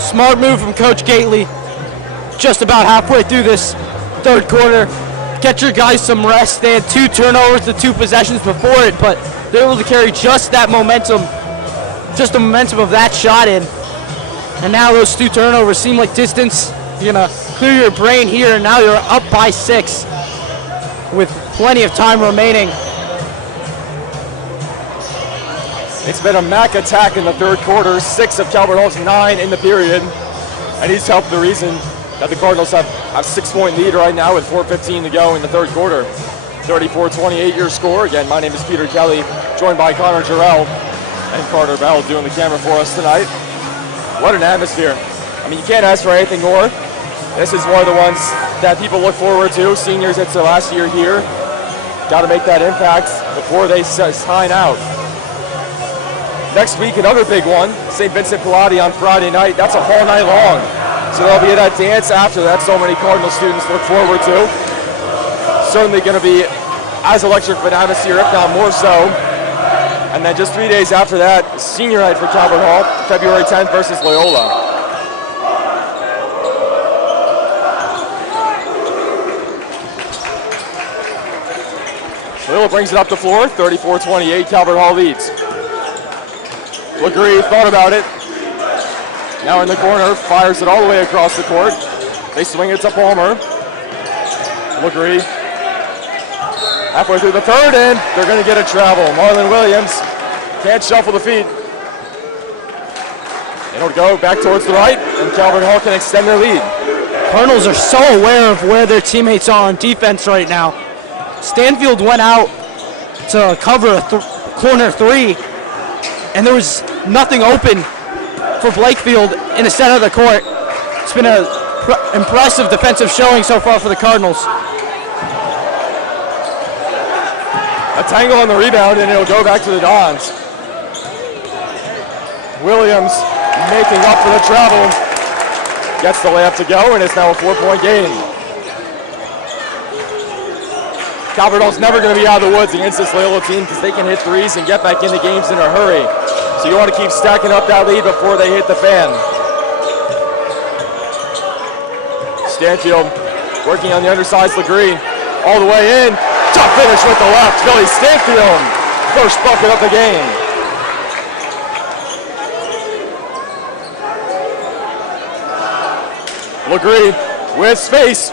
Smart move from Coach Gately. Just about halfway through this third quarter. Get your guys some rest. They had 2 turnovers to 2 possessions before it, but they're able to carry just that momentum, just the momentum of that shot in. And now those 2 turnovers seem like distance. You're going to clear your brain here, and now you're up by 6 with plenty of time remaining. It's been a Mac attack in the third quarter. 6 of Calvert Hall's 9 in the period. And he's helped the reason that the Cardinals have a 6-point lead right now with 4:15 to go in the third quarter. 34-28 your score. Again, my name is Peter Kelly, joined by Connor Jarrell and Carter Bell doing the camera for us tonight. What an atmosphere. I mean, you can't ask for anything more. This is one of the ones that people look forward to. Seniors, it's their last year here. Got to make that impact before they sign out. Next week, another big one. St. Vincent Pilati on Friday night. That's a whole night long. So there'll be that dance after that so many Cardinal students look forward to. Certainly going to be as electric of an atmosphere, if not more so. And then just 3 days after that, senior night for Calvert Hall, February 10th versus Loyola. Loyola brings it up the floor, 34-28, Calvert Hall leads. Legree thought about it. Now in the corner, fires it all the way across the court. They swing it to Palmer. Legree. Halfway through the third, and they're going to get a travel. Marlon Williams can't shuffle the feet. It'll go back towards the right, and Calvert Hall can extend their lead. Cardinals are so aware of where their teammates are on defense right now. Stanfield went out to cover a corner 3, and there was nothing open for Blakefield in the center of the court. It's been an impressive defensive showing so far for the Cardinals. A tangle on the rebound, and it'll go back to the Dons. Williams making up for the travel. Gets the layup to go, and it's now a 4-point game. Calvert Hall's never going to be out of the woods against this Loyola team because they can hit threes and get back into games in a hurry. So you want to keep stacking up that lead before they hit the fan. Stanfield working on the undersized Legree. All the way in. Tough finish with the left. Billy Stanfield. First bucket of the game. Legree with space.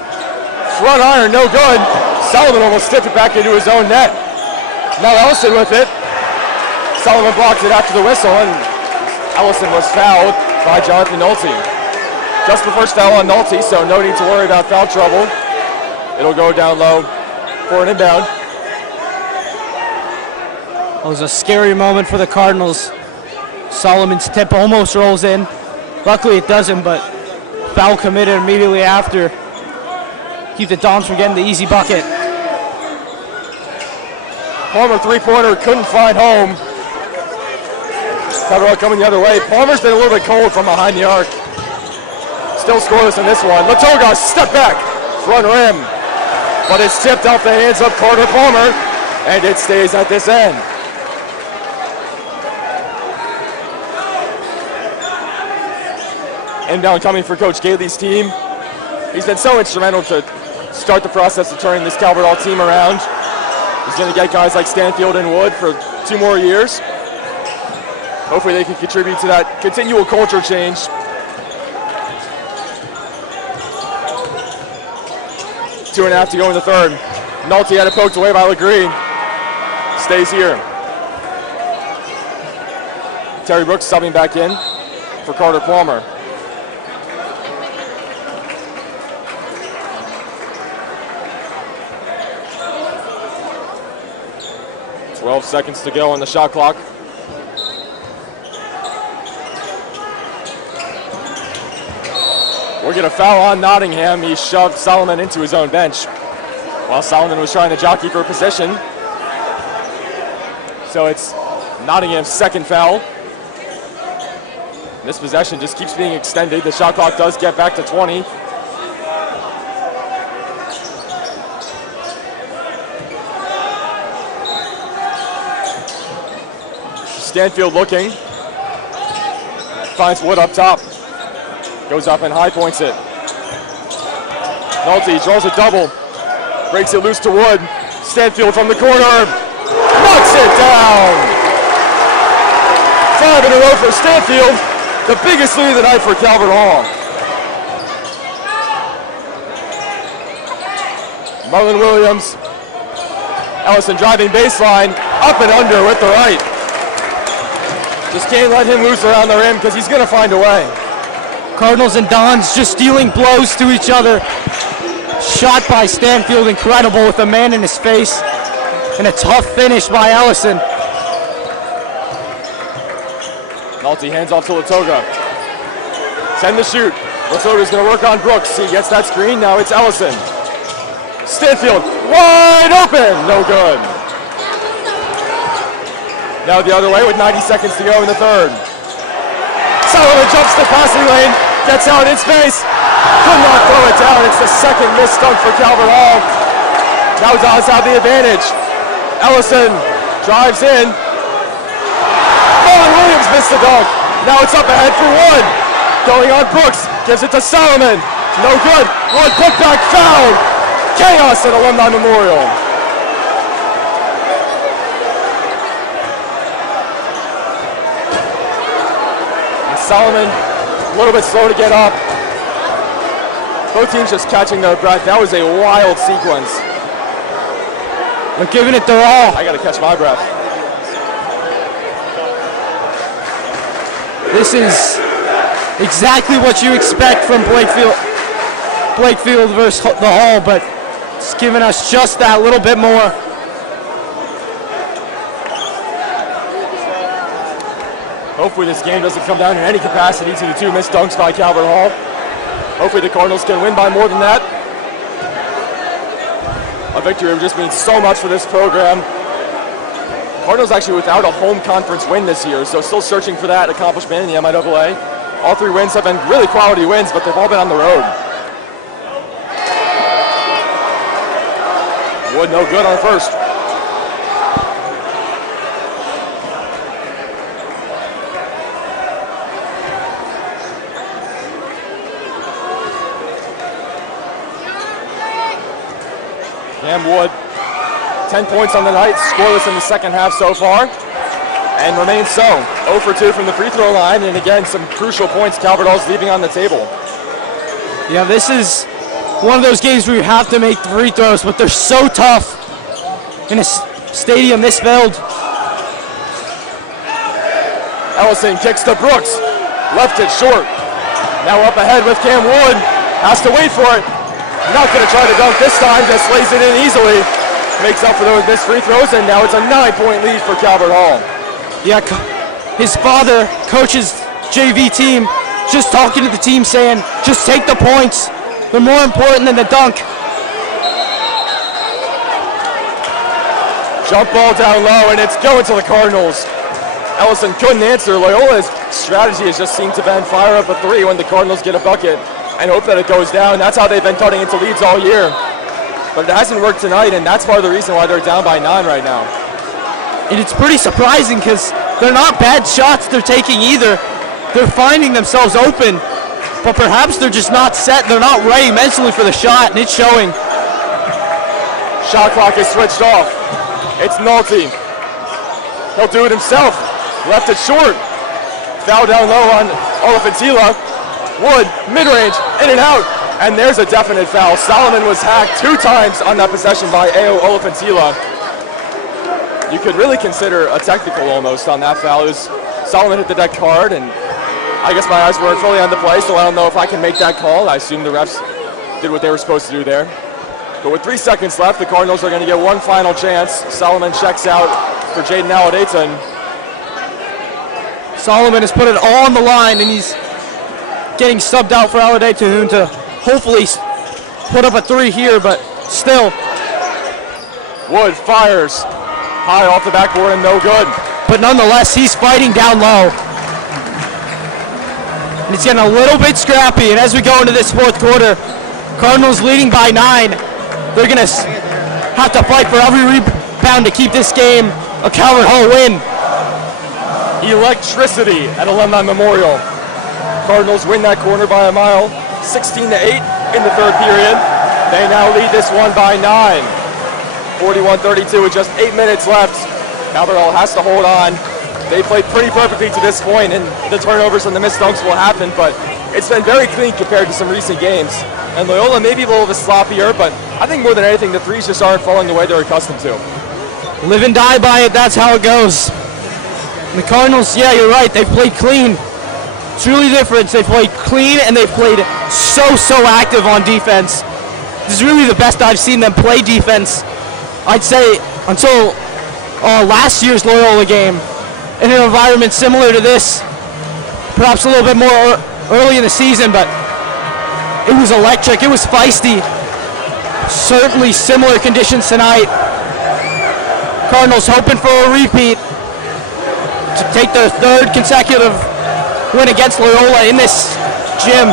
Front iron, no good. Sullivan almost stiffed it back into his own net. Now Ellison with it. Sullivan blocked it after the whistle, and Ellison was fouled by Jonathan Nolte. Just the first foul on Nolte, so no need to worry about foul trouble. It'll go down low for an inbound. It was a scary moment for the Cardinals. Solomon's tip almost rolls in. Luckily it doesn't, but foul committed immediately after. Keep the Dons from getting the easy bucket. Palmer three-pointer couldn't find home. Calvert Hall coming the other way. Palmer's been a little bit cold from behind the arc. Still scoreless in this one. Latoga, step back, front rim. But it's tipped off the hands of Carter Palmer, and it stays at this end. Inbound coming for Coach Galey's team. He's been so instrumental to start the process of turning this Calvert Hall team around. He's going to get guys like Stanfield and Wood for 2 more years. Hopefully they can contribute to that continual culture change. Two and a half to go in the third. Nolte had it poked away by Legree. Stays here. Terry Brooks subbing back in for Carter Palmer. Twelve seconds to go on the shot clock. We'll get a foul on Nottingham. He shoved Solomon into his own bench while Solomon was trying to jockey for position. So it's Nottingham's second foul. This possession just keeps being extended. The shot clock does get back to 20. Stanfield looking. Finds Wood up top. Goes up and high points it. Nolte draws a double. Breaks it loose to Wood. Stanfield from the corner. Knocks it down. 5 in a row for Stanfield. The biggest lead of the night for Calvert Hall. Marlon Williams. Ellison driving baseline. Up and under with the right. Just can't let him loose around the rim because he's going to find a way. Cardinals and Dons just dealing blows to each other. Shot by Stanfield, incredible with a man in his face. And a tough finish by Ellison. Nolte hands off to Latoga. 10 to shoot. Latoga's going to work on Brooks. He gets that screen. Now it's Ellison. Stanfield wide open. No good. Now the other way with 90 seconds to go in the third. Sullivan jumps the passing lane. Gets out in space. Could not throw it down. It's the second missed dunk for Calvert Hall. Now Dons have the advantage. Ellison drives in. Marlon Williams missed the dunk. Now it's up ahead for Wood. Going on Brooks. Gives it to Solomon. No good. Wood put back foul. Chaos at Alumni Memorial. And Solomon a little bit slow to get up. Both teams just catching their breath. That was a wild sequence. They're giving it their all. I gotta catch my breath. This is exactly what you expect from Blakefield versus the Hall, but it's giving us just that little bit more. Hopefully this game doesn't come down in any capacity to the 2 missed dunks by Calvert Hall. Hopefully the Cardinals can win by more than that. A victory would just mean so much for this program. Cardinals actually without a home conference win this year, so still searching for that accomplishment in the MIAA. All 3 wins have been really quality wins, but they've all been on the road. Wood no good on first. Cam Wood, 10 points on the night, scoreless in the second half so far, and remains so. 0 for 2 from the free throw line, and again, some crucial points Calvert Hall's leaving on the table. Yeah, this is one of those games where you have to make the free throws, but they're so tough in a stadium this filled. Ellison kicks to Brooks, left it short. Now up ahead with Cam Wood, has to wait for it. Not going to try to dunk this time, just lays it in easily. Makes up for those missed free throws, and now it's a 9-point lead for Calvert Hall. Yeah, his father coaches JV team, just talking to the team saying, just take the points. They're more important than the dunk. Jump ball down low, and it's going to the Cardinals. Ellison couldn't answer. Loyola's strategy has just seemed to been fire up a 3 when the Cardinals get a bucket and hope that it goes down. That's how they've been cutting into leads all year. But it hasn't worked tonight, and that's part of the reason why they're down by 9 right now. And it's pretty surprising because they're not bad shots they're taking either. They're finding themselves open, but perhaps they're just not set. They're not ready mentally for the shot, and it's showing. Shot clock is switched off. It's Nolte. He'll do it himself. Left it short. Foul down low on Olafantila. Wood, mid-range, in and out. And there's a definite foul. Solomon was hacked 2 times on that possession by A.O. Olafantila. You could really consider a technical almost on that foul. Solomon hit the deck hard, and I guess my eyes weren't fully on the play, so I don't know if I can make that call. I assume the refs did what they were supposed to do there. But with 3 seconds left, the Cardinals are going to get one final chance. Solomon checks out for Jaden Aladeta. Solomon has put it all on the line, and he's getting subbed out for Aladeta to hopefully put up a 3 here, but still. Wood fires high off the backboard and no good. But nonetheless, he's fighting down low. And it's getting a little bit scrappy, and as we go into this 4th quarter, Cardinals leading by 9. They're going to have to fight for every rebound to keep this game a Calvert Hall win. Electricity at Alumni Memorial. Cardinals win that corner by a mile, 16-8 in the 3rd period. They now lead this one by 9. 41-32 with just 8 minutes left. Calvert Hall has to hold on. They played pretty perfectly to this point, and the turnovers and the missed dunks will happen, but it's been very clean compared to some recent games. And Loyola may be a little bit sloppier, but I think more than anything, the threes just aren't falling the way they're accustomed to. Live and die by it, that's how it goes. The Cardinals, yeah, you're right, they've played clean. It's really different. They played clean, and they played so active on defense. This is really the best I've seen them play defense, I'd say, until last year's Loyola game, in an environment similar to this, perhaps a little bit more early in the season, but it was electric, it was feisty. Certainly similar conditions tonight. Cardinals hoping for a repeat to take their 3rd consecutive win against Loyola in this gym.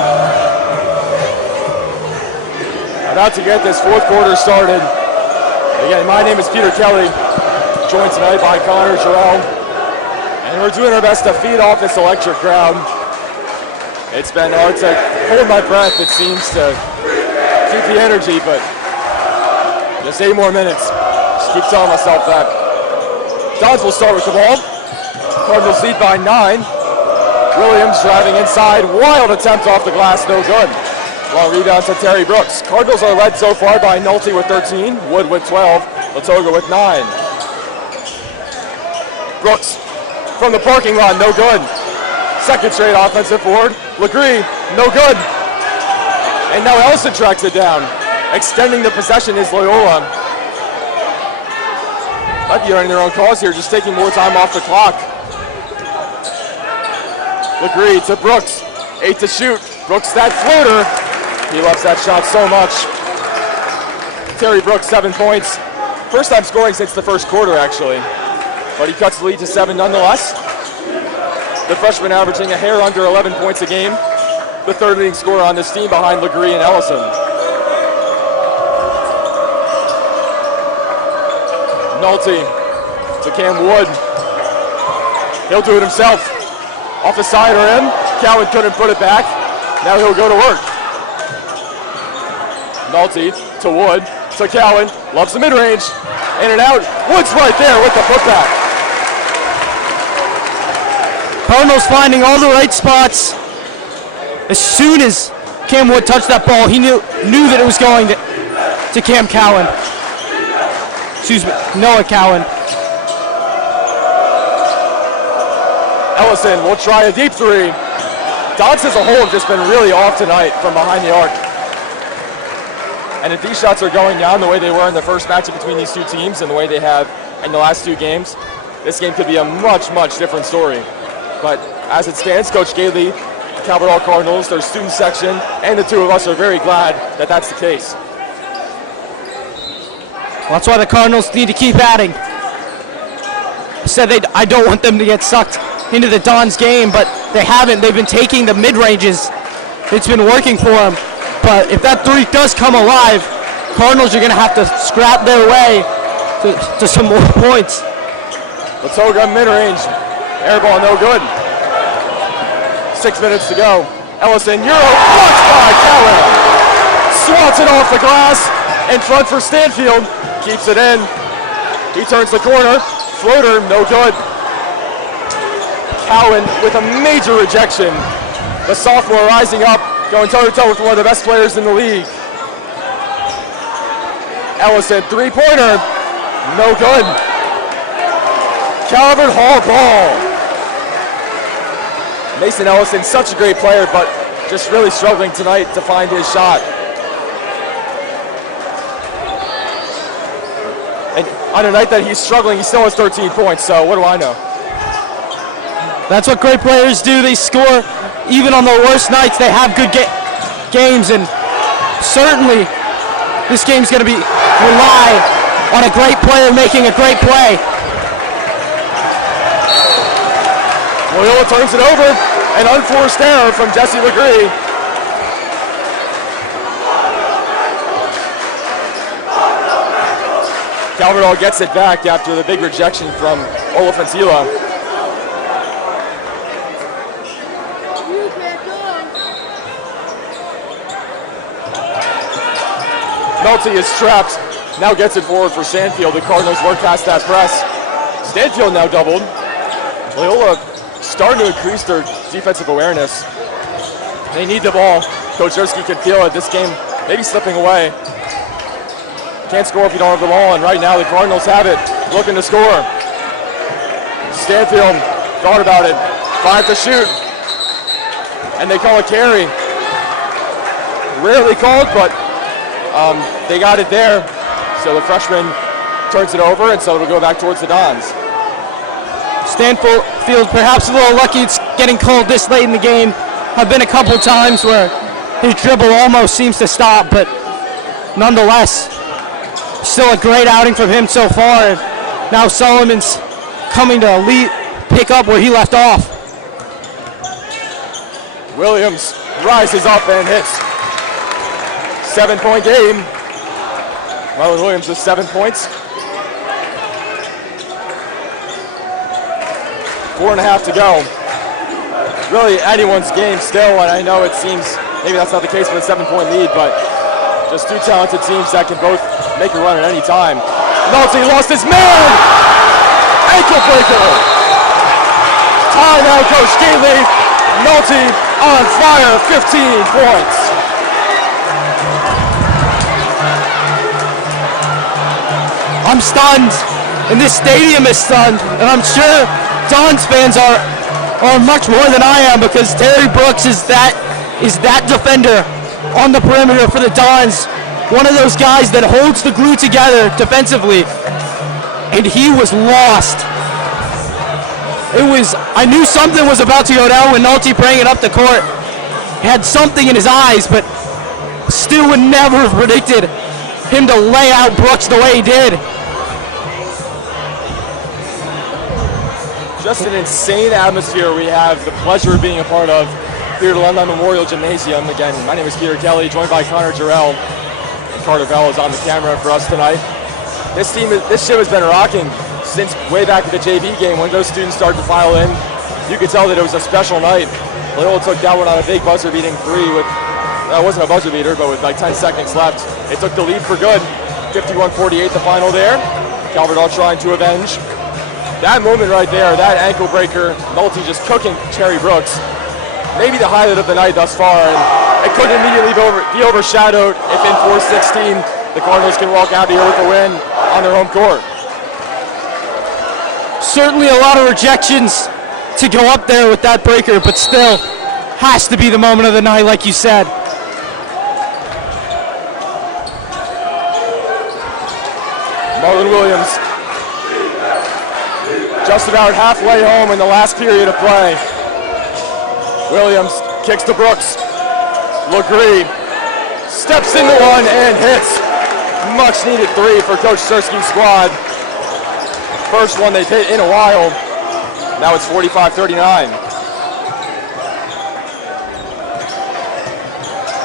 About to get this 4th quarter started. Again, my name is Peter Kelly, joined tonight by Connor Jarrell, and we're doing our best to feed off this electric crowd. It's been hard to hold my breath, it seems, to keep the energy, but just 8 more minutes. Just keep telling myself that. Dodds will start with the ball. Cardinals lead by 9. Williams driving inside, wild attempt off the glass, no good. Long rebound to Terry Brooks. Cardinals are led so far by Nolte with 13, Wood with 12, Latoga with 9. Brooks from the parking lot, no good. Second straight offensive board. Legree, no good. And now Ellison tracks it down. Extending the possession is Loyola. Might be earning their own cause here, just taking more time off the clock. Legree to Brooks, 8 to shoot. Brooks that floater, He loves that shot so much. Terry Brooks, 7 points. First time scoring since the first quarter, actually. But he cuts the lead to 7 nonetheless. The freshman averaging a hair under 11 points a game. The third leading scorer on this team behind Legree and Ellison. Nolte to Cam Wood. He'll do it himself. Off the side or in. Cowan couldn't put it back. Now he'll go to work. Nolte to Wood to Cowan. Loves the mid-range. In and out. Wood's right there with the putback. Cardinals finding all the right spots. As soon as Cam Wood touched that ball, he knew that it was going to Cam Cowan. Excuse me, Noah Cowan. Ellison will try a deep three. Dons as a whole have just been really off tonight from behind the arc. And if these shots are going down the way they were in the first matchup between these two teams and the way they have in the last 2 games, this game could be a much, much different story. But as it stands, Coach Gailey, the Calvert Hall Cardinals, their student section, and the two of us are very glad that that's the case. Well, that's why the Cardinals need to keep adding. I don't want them to get sucked into the Dons game, but they haven't. They've been taking the mid-ranges. It's been working for them. But if that three does come alive, Cardinals are going to have to scrap their way to some more points. Latoga mid-range. Air ball no good. 6 minutes to go. Ellison, Euro, blocked by Cowan. Swats it off the glass. In front for Stanfield. Keeps it in. He turns the corner. Floater, no good. Cowan with a major rejection. The sophomore rising up, going toe-to-toe with one of the best players in the league. Ellison, three-pointer, no good. Calvert Hall ball. Mason Ellison, such a great player, but just really struggling tonight to find his shot. And on a night that he's struggling, he still has 13 points, so what do I know? That's what great players do. They score even on the worst nights. They have good games, and certainly this game's going to rely on a great player making a great play. Loyola turns it over. An unforced error from Jesse Legree. Calvert Hall gets it back after the big rejection from Olafensila. Nolte is trapped. Now gets it forward for Stanfield. The Cardinals work past that press. Stanfield now doubled. Loyola starting to increase their defensive awareness. They need the ball. Coach Jersky can feel it. This game maybe slipping away. Can't score if you don't have the ball, and right now the Cardinals have it. Looking to score. Stanfield thought about it. 5 to shoot. And they call a carry. Rarely called, but they got it there. So the freshman turns it over, and so it'll go back towards the Dons. Stanfield perhaps a little lucky it's getting called this late in the game. Have been a couple times where his dribble almost seems to stop, but nonetheless, still a great outing from him so far. And now Solomon's coming to pick up where he left off. Williams rises up and hits. 7-point game. Marlon Williams with 7 points. 4.5 to go. Really anyone's game still, and I know it seems maybe that's not the case with a 7-point lead, but just two talented teams that can both make a run at any time. Nolte lost his man! Ankle breaker! Timeout, Coach Gailey. Nolte on fire, 15 points. I'm stunned, and this stadium is stunned, and I'm sure Dons fans are much more than I am, because Terry Brooks is that defender on the perimeter for the Dons. One of those guys that holds the glue together defensively, and he was lost. I knew something was about to go down when Nolte brought it up the court. He had something in his eyes, but Stu would never have predicted him to lay out Brooks the way he did. Just an insane atmosphere we have the pleasure of being a part of here at Alumni Memorial Gymnasium. Again, my name is Peter Kelly, joined by Connor Jarrell. And Carter Bell is on the camera for us tonight. This ship has been rocking since way back at the JV game when those students started to file in. You could tell that it was a special night. Loyola took that one on a big buzzer-beating three with, that wasn't a buzzer beater, but with like 10 seconds left. It took the lead for good. 51-48 the final there. Calvert all trying to avenge. That moment right there, that ankle breaker, Nolte just cooking Terry Brooks. Maybe the highlight of the night thus far, and it could immediately be overshadowed if in 4-16 the Cardinals can walk out here with a win on their home court. Certainly a lot of rejections to go up there with that breaker, but still has to be the moment of the night, like you said. Marlon Williams just about halfway home in the last period of play. Williams kicks to Brooks. Legree steps into one and hits. Much needed three for Coach Sersky's squad. First one they've hit in a while. Now it's 45-39.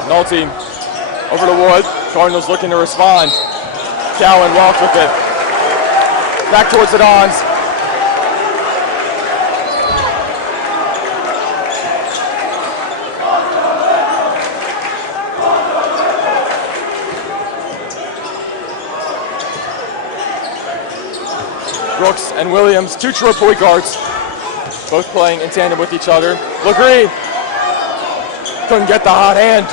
Nolte over to Wood. Cardinals looking to respond. Cowan walked with it. Back towards the Dons. Brooks and Williams, two true point guards, both playing in tandem with each other. Legree couldn't get the hot hand.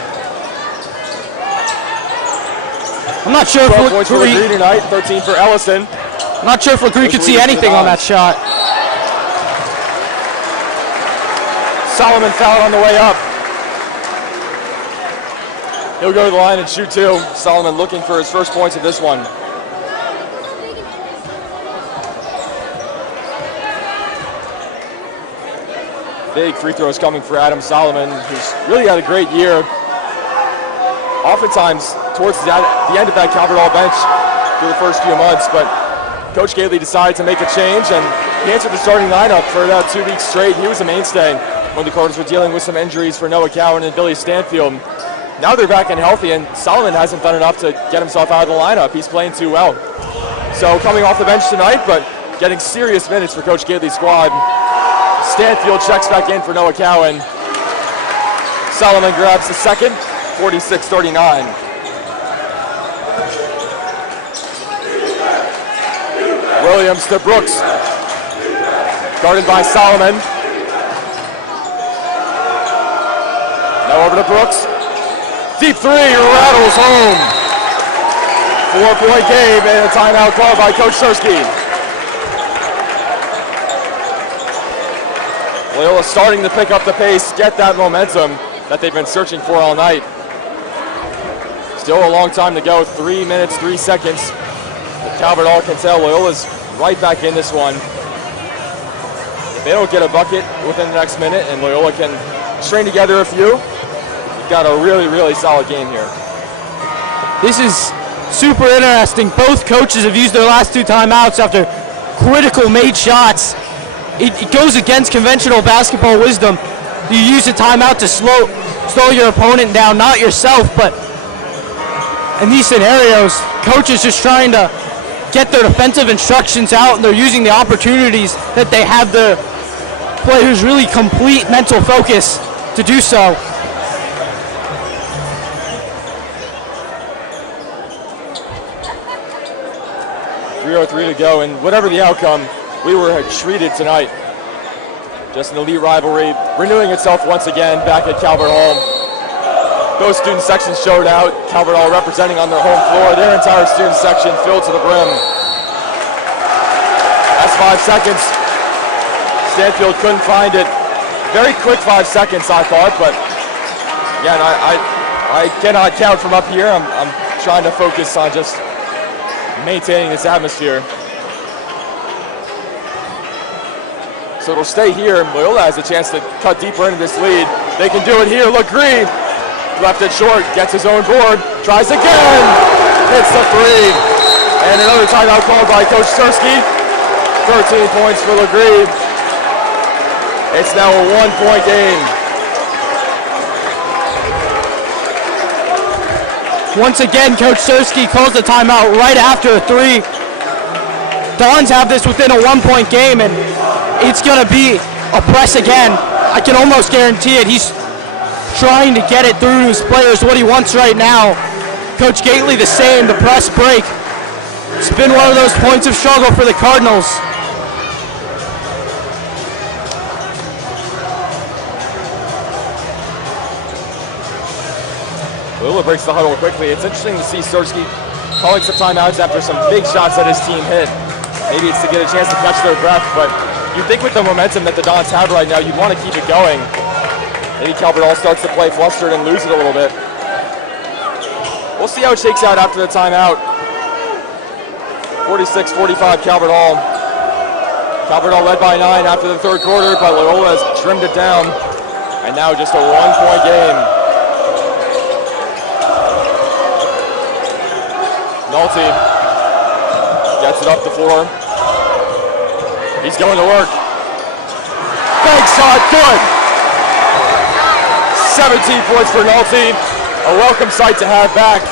I'm not sure 12 if points for Legree tonight, 13 for Ellison. I'm not sure if Legree could see anything on that shot. Solomon fouled on the way up. He'll go to the line and shoot two. Solomon looking for his first points of this one. Big free throws coming for Adam Solomon, who's really had a great year. Oftentimes, towards the end of that Calvert Hall bench through the first few months, but Coach Gately decided to make a change, and he entered the starting lineup for about 2 weeks straight. He was a mainstay when the Cardinals were dealing with some injuries for Noah Cowan and Billy Stanfield. Now they're back and healthy, and Solomon hasn't done enough to get himself out of the lineup. He's playing too well. So coming off the bench tonight, but getting serious minutes for Coach Gately's squad. Stanfield checks back in for Noah Cowan. Solomon grabs the second, 46-39. Williams to Brooks. Guarded by Solomon. Now over to Brooks. Deep three, rattles home. 4-point game and a timeout called by Coach Sersky. Loyola starting to pick up the pace, get that momentum that they've been searching for all night. Still a long time to go, 3 minutes, 3 seconds. Calvert Hall can tell Loyola's right back in this one. If they don't get a bucket within the next minute and Loyola can string together a few, we've got a really, really solid game here. This is super interesting. Both coaches have used their last 2 timeouts after critical made shots. It goes against conventional basketball wisdom. You use a timeout to slow your opponent down, not yourself, but in these scenarios, coaches just trying to get their defensive instructions out, and they're using the opportunities that they have their players really complete mental focus to do so. .303 to go, and whatever the outcome, we were treated tonight. Just an elite rivalry, renewing itself once again back at Calvert Hall. Those student sections showed out. Calvert Hall representing on their home floor. Their entire student section filled to the brim. That's 5 seconds. Stanfield couldn't find it. Very quick 5 seconds, I thought, but again, I cannot count from up here. I'm trying to focus on just maintaining this atmosphere. So it'll stay here. Loyola has a chance to cut deeper into this lead. They can do it here. Legree left it short, gets his own board, tries again, hits the three. And another timeout called by Coach Sersky. 13 points for Legree. It's now a 1-point game. Once again, Coach Sersky calls the timeout right after a three. Dons have this within a 1-point game, and it's going to be a press again. I can almost guarantee it. He's trying to get it through to his players, what he wants right now. Coach Gately the same, the press break. It's been one of those points of struggle for the Cardinals. Loyola breaks the huddle quickly. It's interesting to see Sersky calling some timeouts after some big shots that his team hit. Maybe it's to get a chance to catch their breath, but you'd think with the momentum that the Dons have right now, you'd want to keep it going. Maybe Calvert Hall starts to play flustered and lose it a little bit. We'll see how it shakes out after the timeout. 46-45 Calvert Hall. Calvert Hall led by 9 after the third quarter, but Loyola has trimmed it down. And now just a 1-point game. Nolte gets it up the floor. He's going to work. Bank shot, good. 17 points for Nolte. A welcome sight to have back.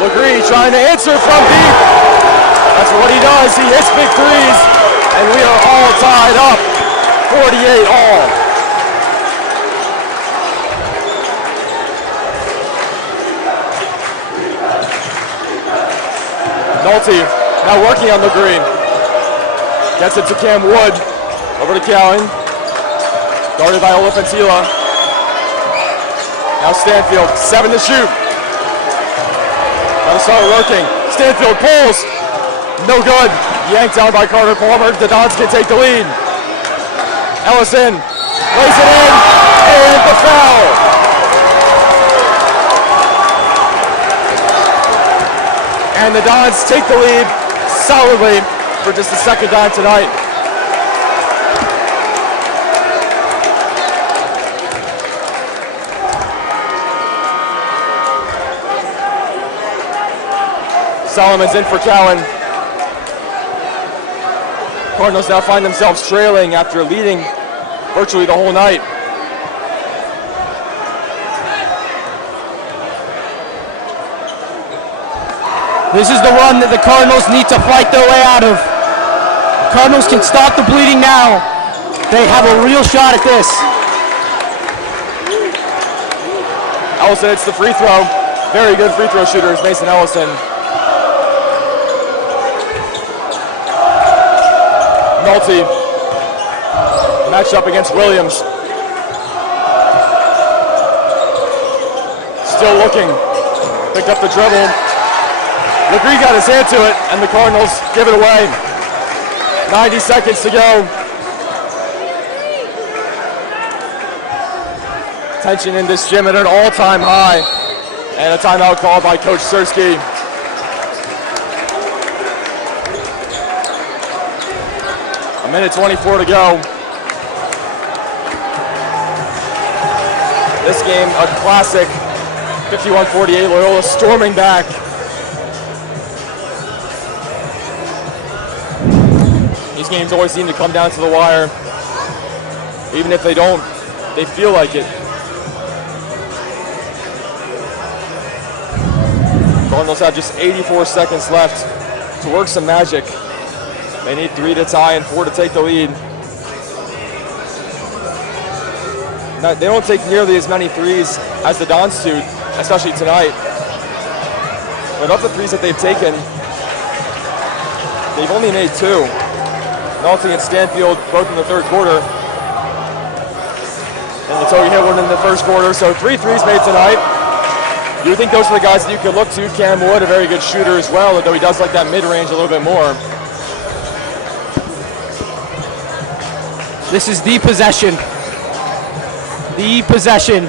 Legree trying to answer from deep. That's what he does. He hits big threes. And we are all tied up. 48 all. Nolte now working on Legree. Gets it to Cam Wood. Over to Cowan. Guarded by Olafantila. Now Stanfield, 7 to shoot. Gotta start working. Stanfield pulls. No good. Yanked down by Carter Palmer. The Dons can take the lead. Ellison lays it in. And the foul. And the Dons take the lead solidly for just the second time tonight. Solomon's in for Cowan. Cardinals now find themselves trailing after leading virtually the whole night. This is the run that the Cardinals need to fight their way out of. Cardinals can stop the bleeding now. They have a real shot at this. Ellison hits the free throw. Very good free throw shooter is Mason Ellison. Nolte matched up against Williams. Still looking. Picked up the dribble. Legree got his hand to it, and the Cardinals give it away. 90 seconds to go. Tension in this gym at an all-time high. And a timeout called by Coach Sersky. A minute 24 to go. This game, a classic. 51-48, Loyola storming back. These games always seem to come down to the wire. Even if they don't, they feel like it. Cardinals have just 84 seconds left to work some magic. They need 3 to tie and 4 to take the lead. Now, they don't take nearly as many threes as the Dons do, especially tonight. But of the threes that they've taken, they've only made 2. Nolte and Stanfield both in the third quarter. And Latogi hit one in the first quarter, so 3 threes made tonight. You would think those are the guys that you could look to. Cam Wood, a very good shooter as well, though he does like that mid-range a little bit more. This is the possession. The possession.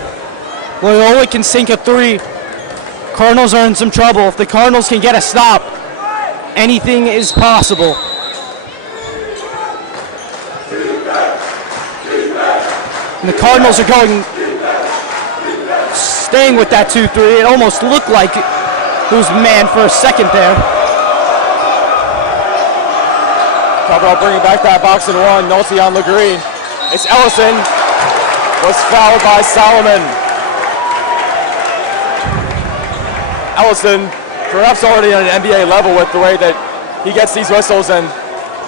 Loyola can sink a 3. Cardinals are in some trouble. If the Cardinals can get a stop, anything is possible. And the Cardinals are going staying with that 2-3. It almost looked like it was man for a second there. Calvert Hall bringing back that box and one. Nolte on Legree. It's Ellison. Was fouled by Solomon. Ellison, perhaps already on an NBA level with the way that he gets these whistles, and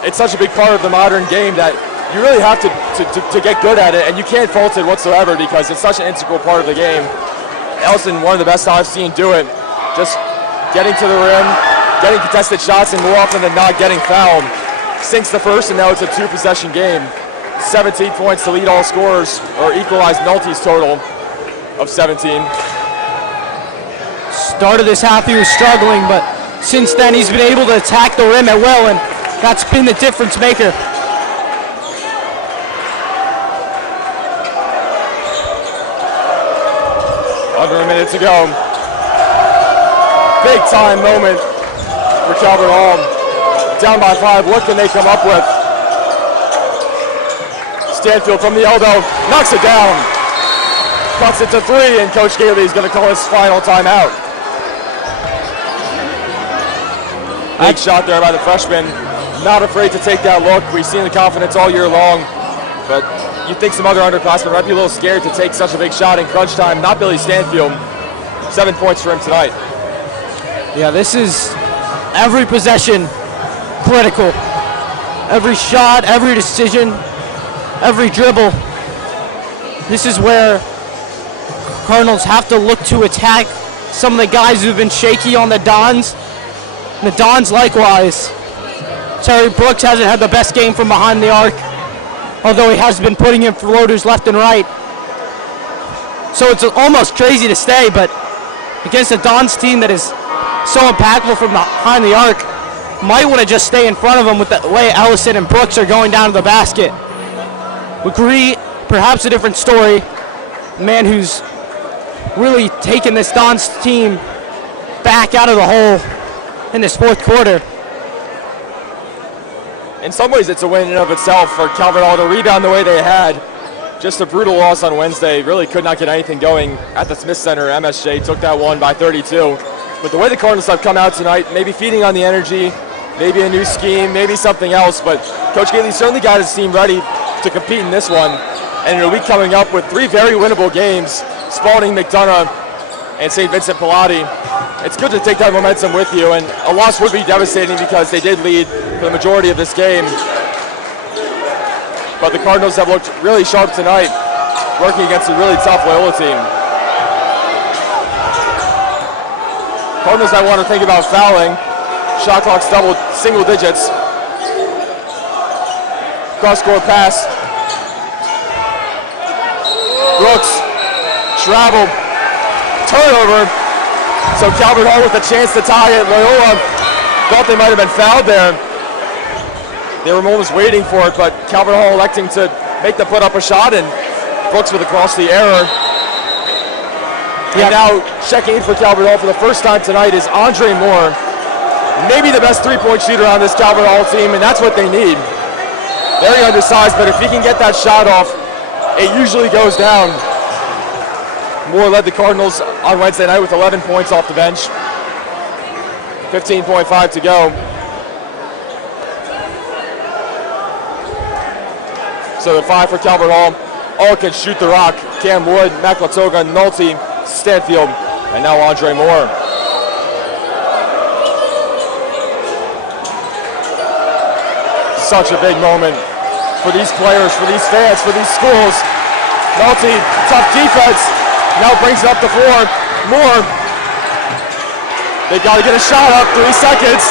it's such a big part of the modern game that you really have to get good at it, and you can't fault it whatsoever because it's such an integral part of the game. Ellison, one of the best I've seen do it, just getting to the rim, getting contested shots, and more often than not getting fouled. Sinks the first, and now it's a 2-possession game. 17 points to lead all scorers, or equalize Nolte's total of 17. Start of this half he was struggling, but since then he's been able to attack the rim at will, and that's been the difference maker. Under a minute to go. Big time moment for Calvert Hall. Down by 5, what can they come up with? Stanfield from the elbow, knocks it down. Cuts it to 3, and Coach Gailey is going to call his final timeout. Big shot there by the freshman. Not afraid to take that look. We've seen the confidence all year long, but you think some other underclassmen might be a little scared to take such a big shot in crunch time. Not Billy Stanfield. 7 points for him tonight. Yeah, this is every possession critical. Every shot, every decision, every dribble. This is where Cardinals have to look to attack some of the guys who've been shaky on the Dons. And the Dons likewise. Terry Brooks hasn't had the best game from behind the arc, although he has been putting in floaters left and right. So it's almost crazy to stay, but against a Dons team that is so impactful from behind the arc, might want to just stay in front of them with the way Ellison and Brooks are going down to the basket. Legree, perhaps a different story. A man who's really taken this Dons team back out of the hole in this fourth quarter. In some ways, it's a win in and of itself for Calvert Hall to rebound the way they had. Just a brutal loss on Wednesday. Really could not get anything going at the Smith Center. MSJ took that one by 32. But the way the Cardinals have come out tonight, maybe feeding on the energy, maybe a new scheme, maybe something else, but Coach Gailey certainly got his team ready to compete in this one. And in a week coming up with 3 very winnable games, Spalding, McDonough, and St. Vincent Pilati. It's good to take that momentum with you, and a loss would be devastating because they did lead for the majority of this game. But the Cardinals have looked really sharp tonight, working against a really tough Loyola team. Cardinals might want to think about fouling. Shot clock's doubled single digits. Cross-court pass. Brooks, travel, turnover. So Calvert Hall with a chance to tie it. Loyola thought they might have been fouled there. They were almost waiting for it, but Calvert Hall electing to make the put up a shot, and Brooks with across the error. And now checking in for Calvert Hall for the first time tonight is Andre Moore. Maybe the best three-point shooter on this Calvert Hall team, and that's what they need. Very undersized, but if he can get that shot off, it usually goes down. Moore led the Cardinals on Wednesday night with 11 points off the bench. 15.5 to go. So the 5 for Calvert Hall. All can shoot the rock. Cam Wood, Maklatoga, Nolte, Stanfield, and now Andre Moore. Such a big moment for these players, for these fans, for these schools. Nolte, tough defense, now brings it up the floor. Moore, they've got to get a shot up, 3 seconds.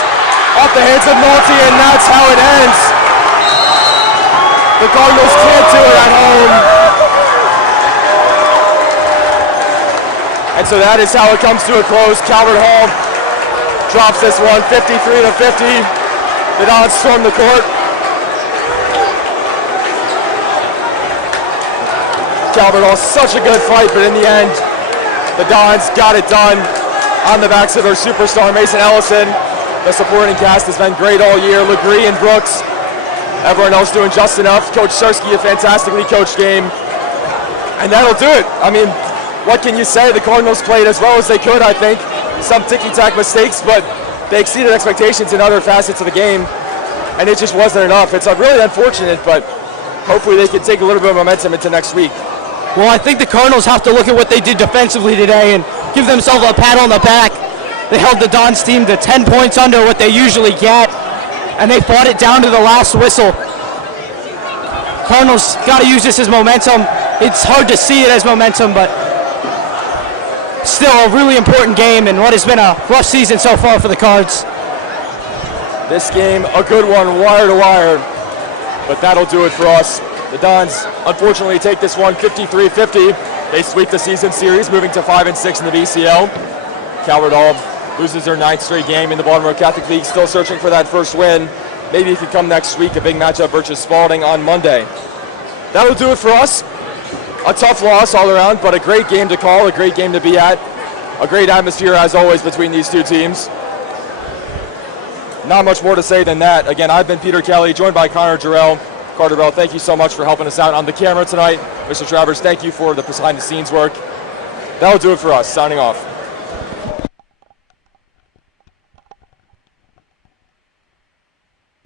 Off the hands of Nolte, and that's how it ends. The Cardinals can't do it at home. And so that is how it comes to a close. Calvert Hall drops this one, 53-50. The Dons storm the court. Calvert Hall, such a good fight, but in the end, the Dons got it done on the backs of their superstar, Mason Ellison. The supporting cast has been great all year. Legree and Brooks, everyone else doing just enough. Coach Sersky, a fantastically coached game. And that'll do it. I mean, what can you say? The Cardinals played as well as they could, I think. Some ticky-tack mistakes, but they exceeded expectations in other facets of the game, and it just wasn't enough. It's really unfortunate, but hopefully they can take a little bit of momentum into next week. Well, I think the Cardinals have to look at what they did defensively today and give themselves a pat on the back. They held the Dons team to 10 points under what they usually get, and they fought it down to the last whistle. Cardinals got to use this as momentum. It's hard to see it as momentum, but still a really important game in what has been a rough season so far for the Cards. This game, a good one, wire to wire, but that'll do it for us. The Dons, unfortunately, take this one 53-50. They sweep the season series, moving to 5-6 in the BCL. Calvert Hall loses their 9th straight game in the Baltimore Catholic League, still searching for that first win. Maybe it could come next week, a big matchup versus Spalding on Monday. That'll do it for us. A tough loss all around, but a great game to call, a great game to be at. A great atmosphere, as always, between these two teams. Not much more to say than that. Again, I've been Peter Kelly, joined by Connor Jarrell. Carter Bell, thank you so much for helping us out on the camera tonight. Mr. Travers, thank you for the behind-the-scenes work. That'll do it for us. Signing off.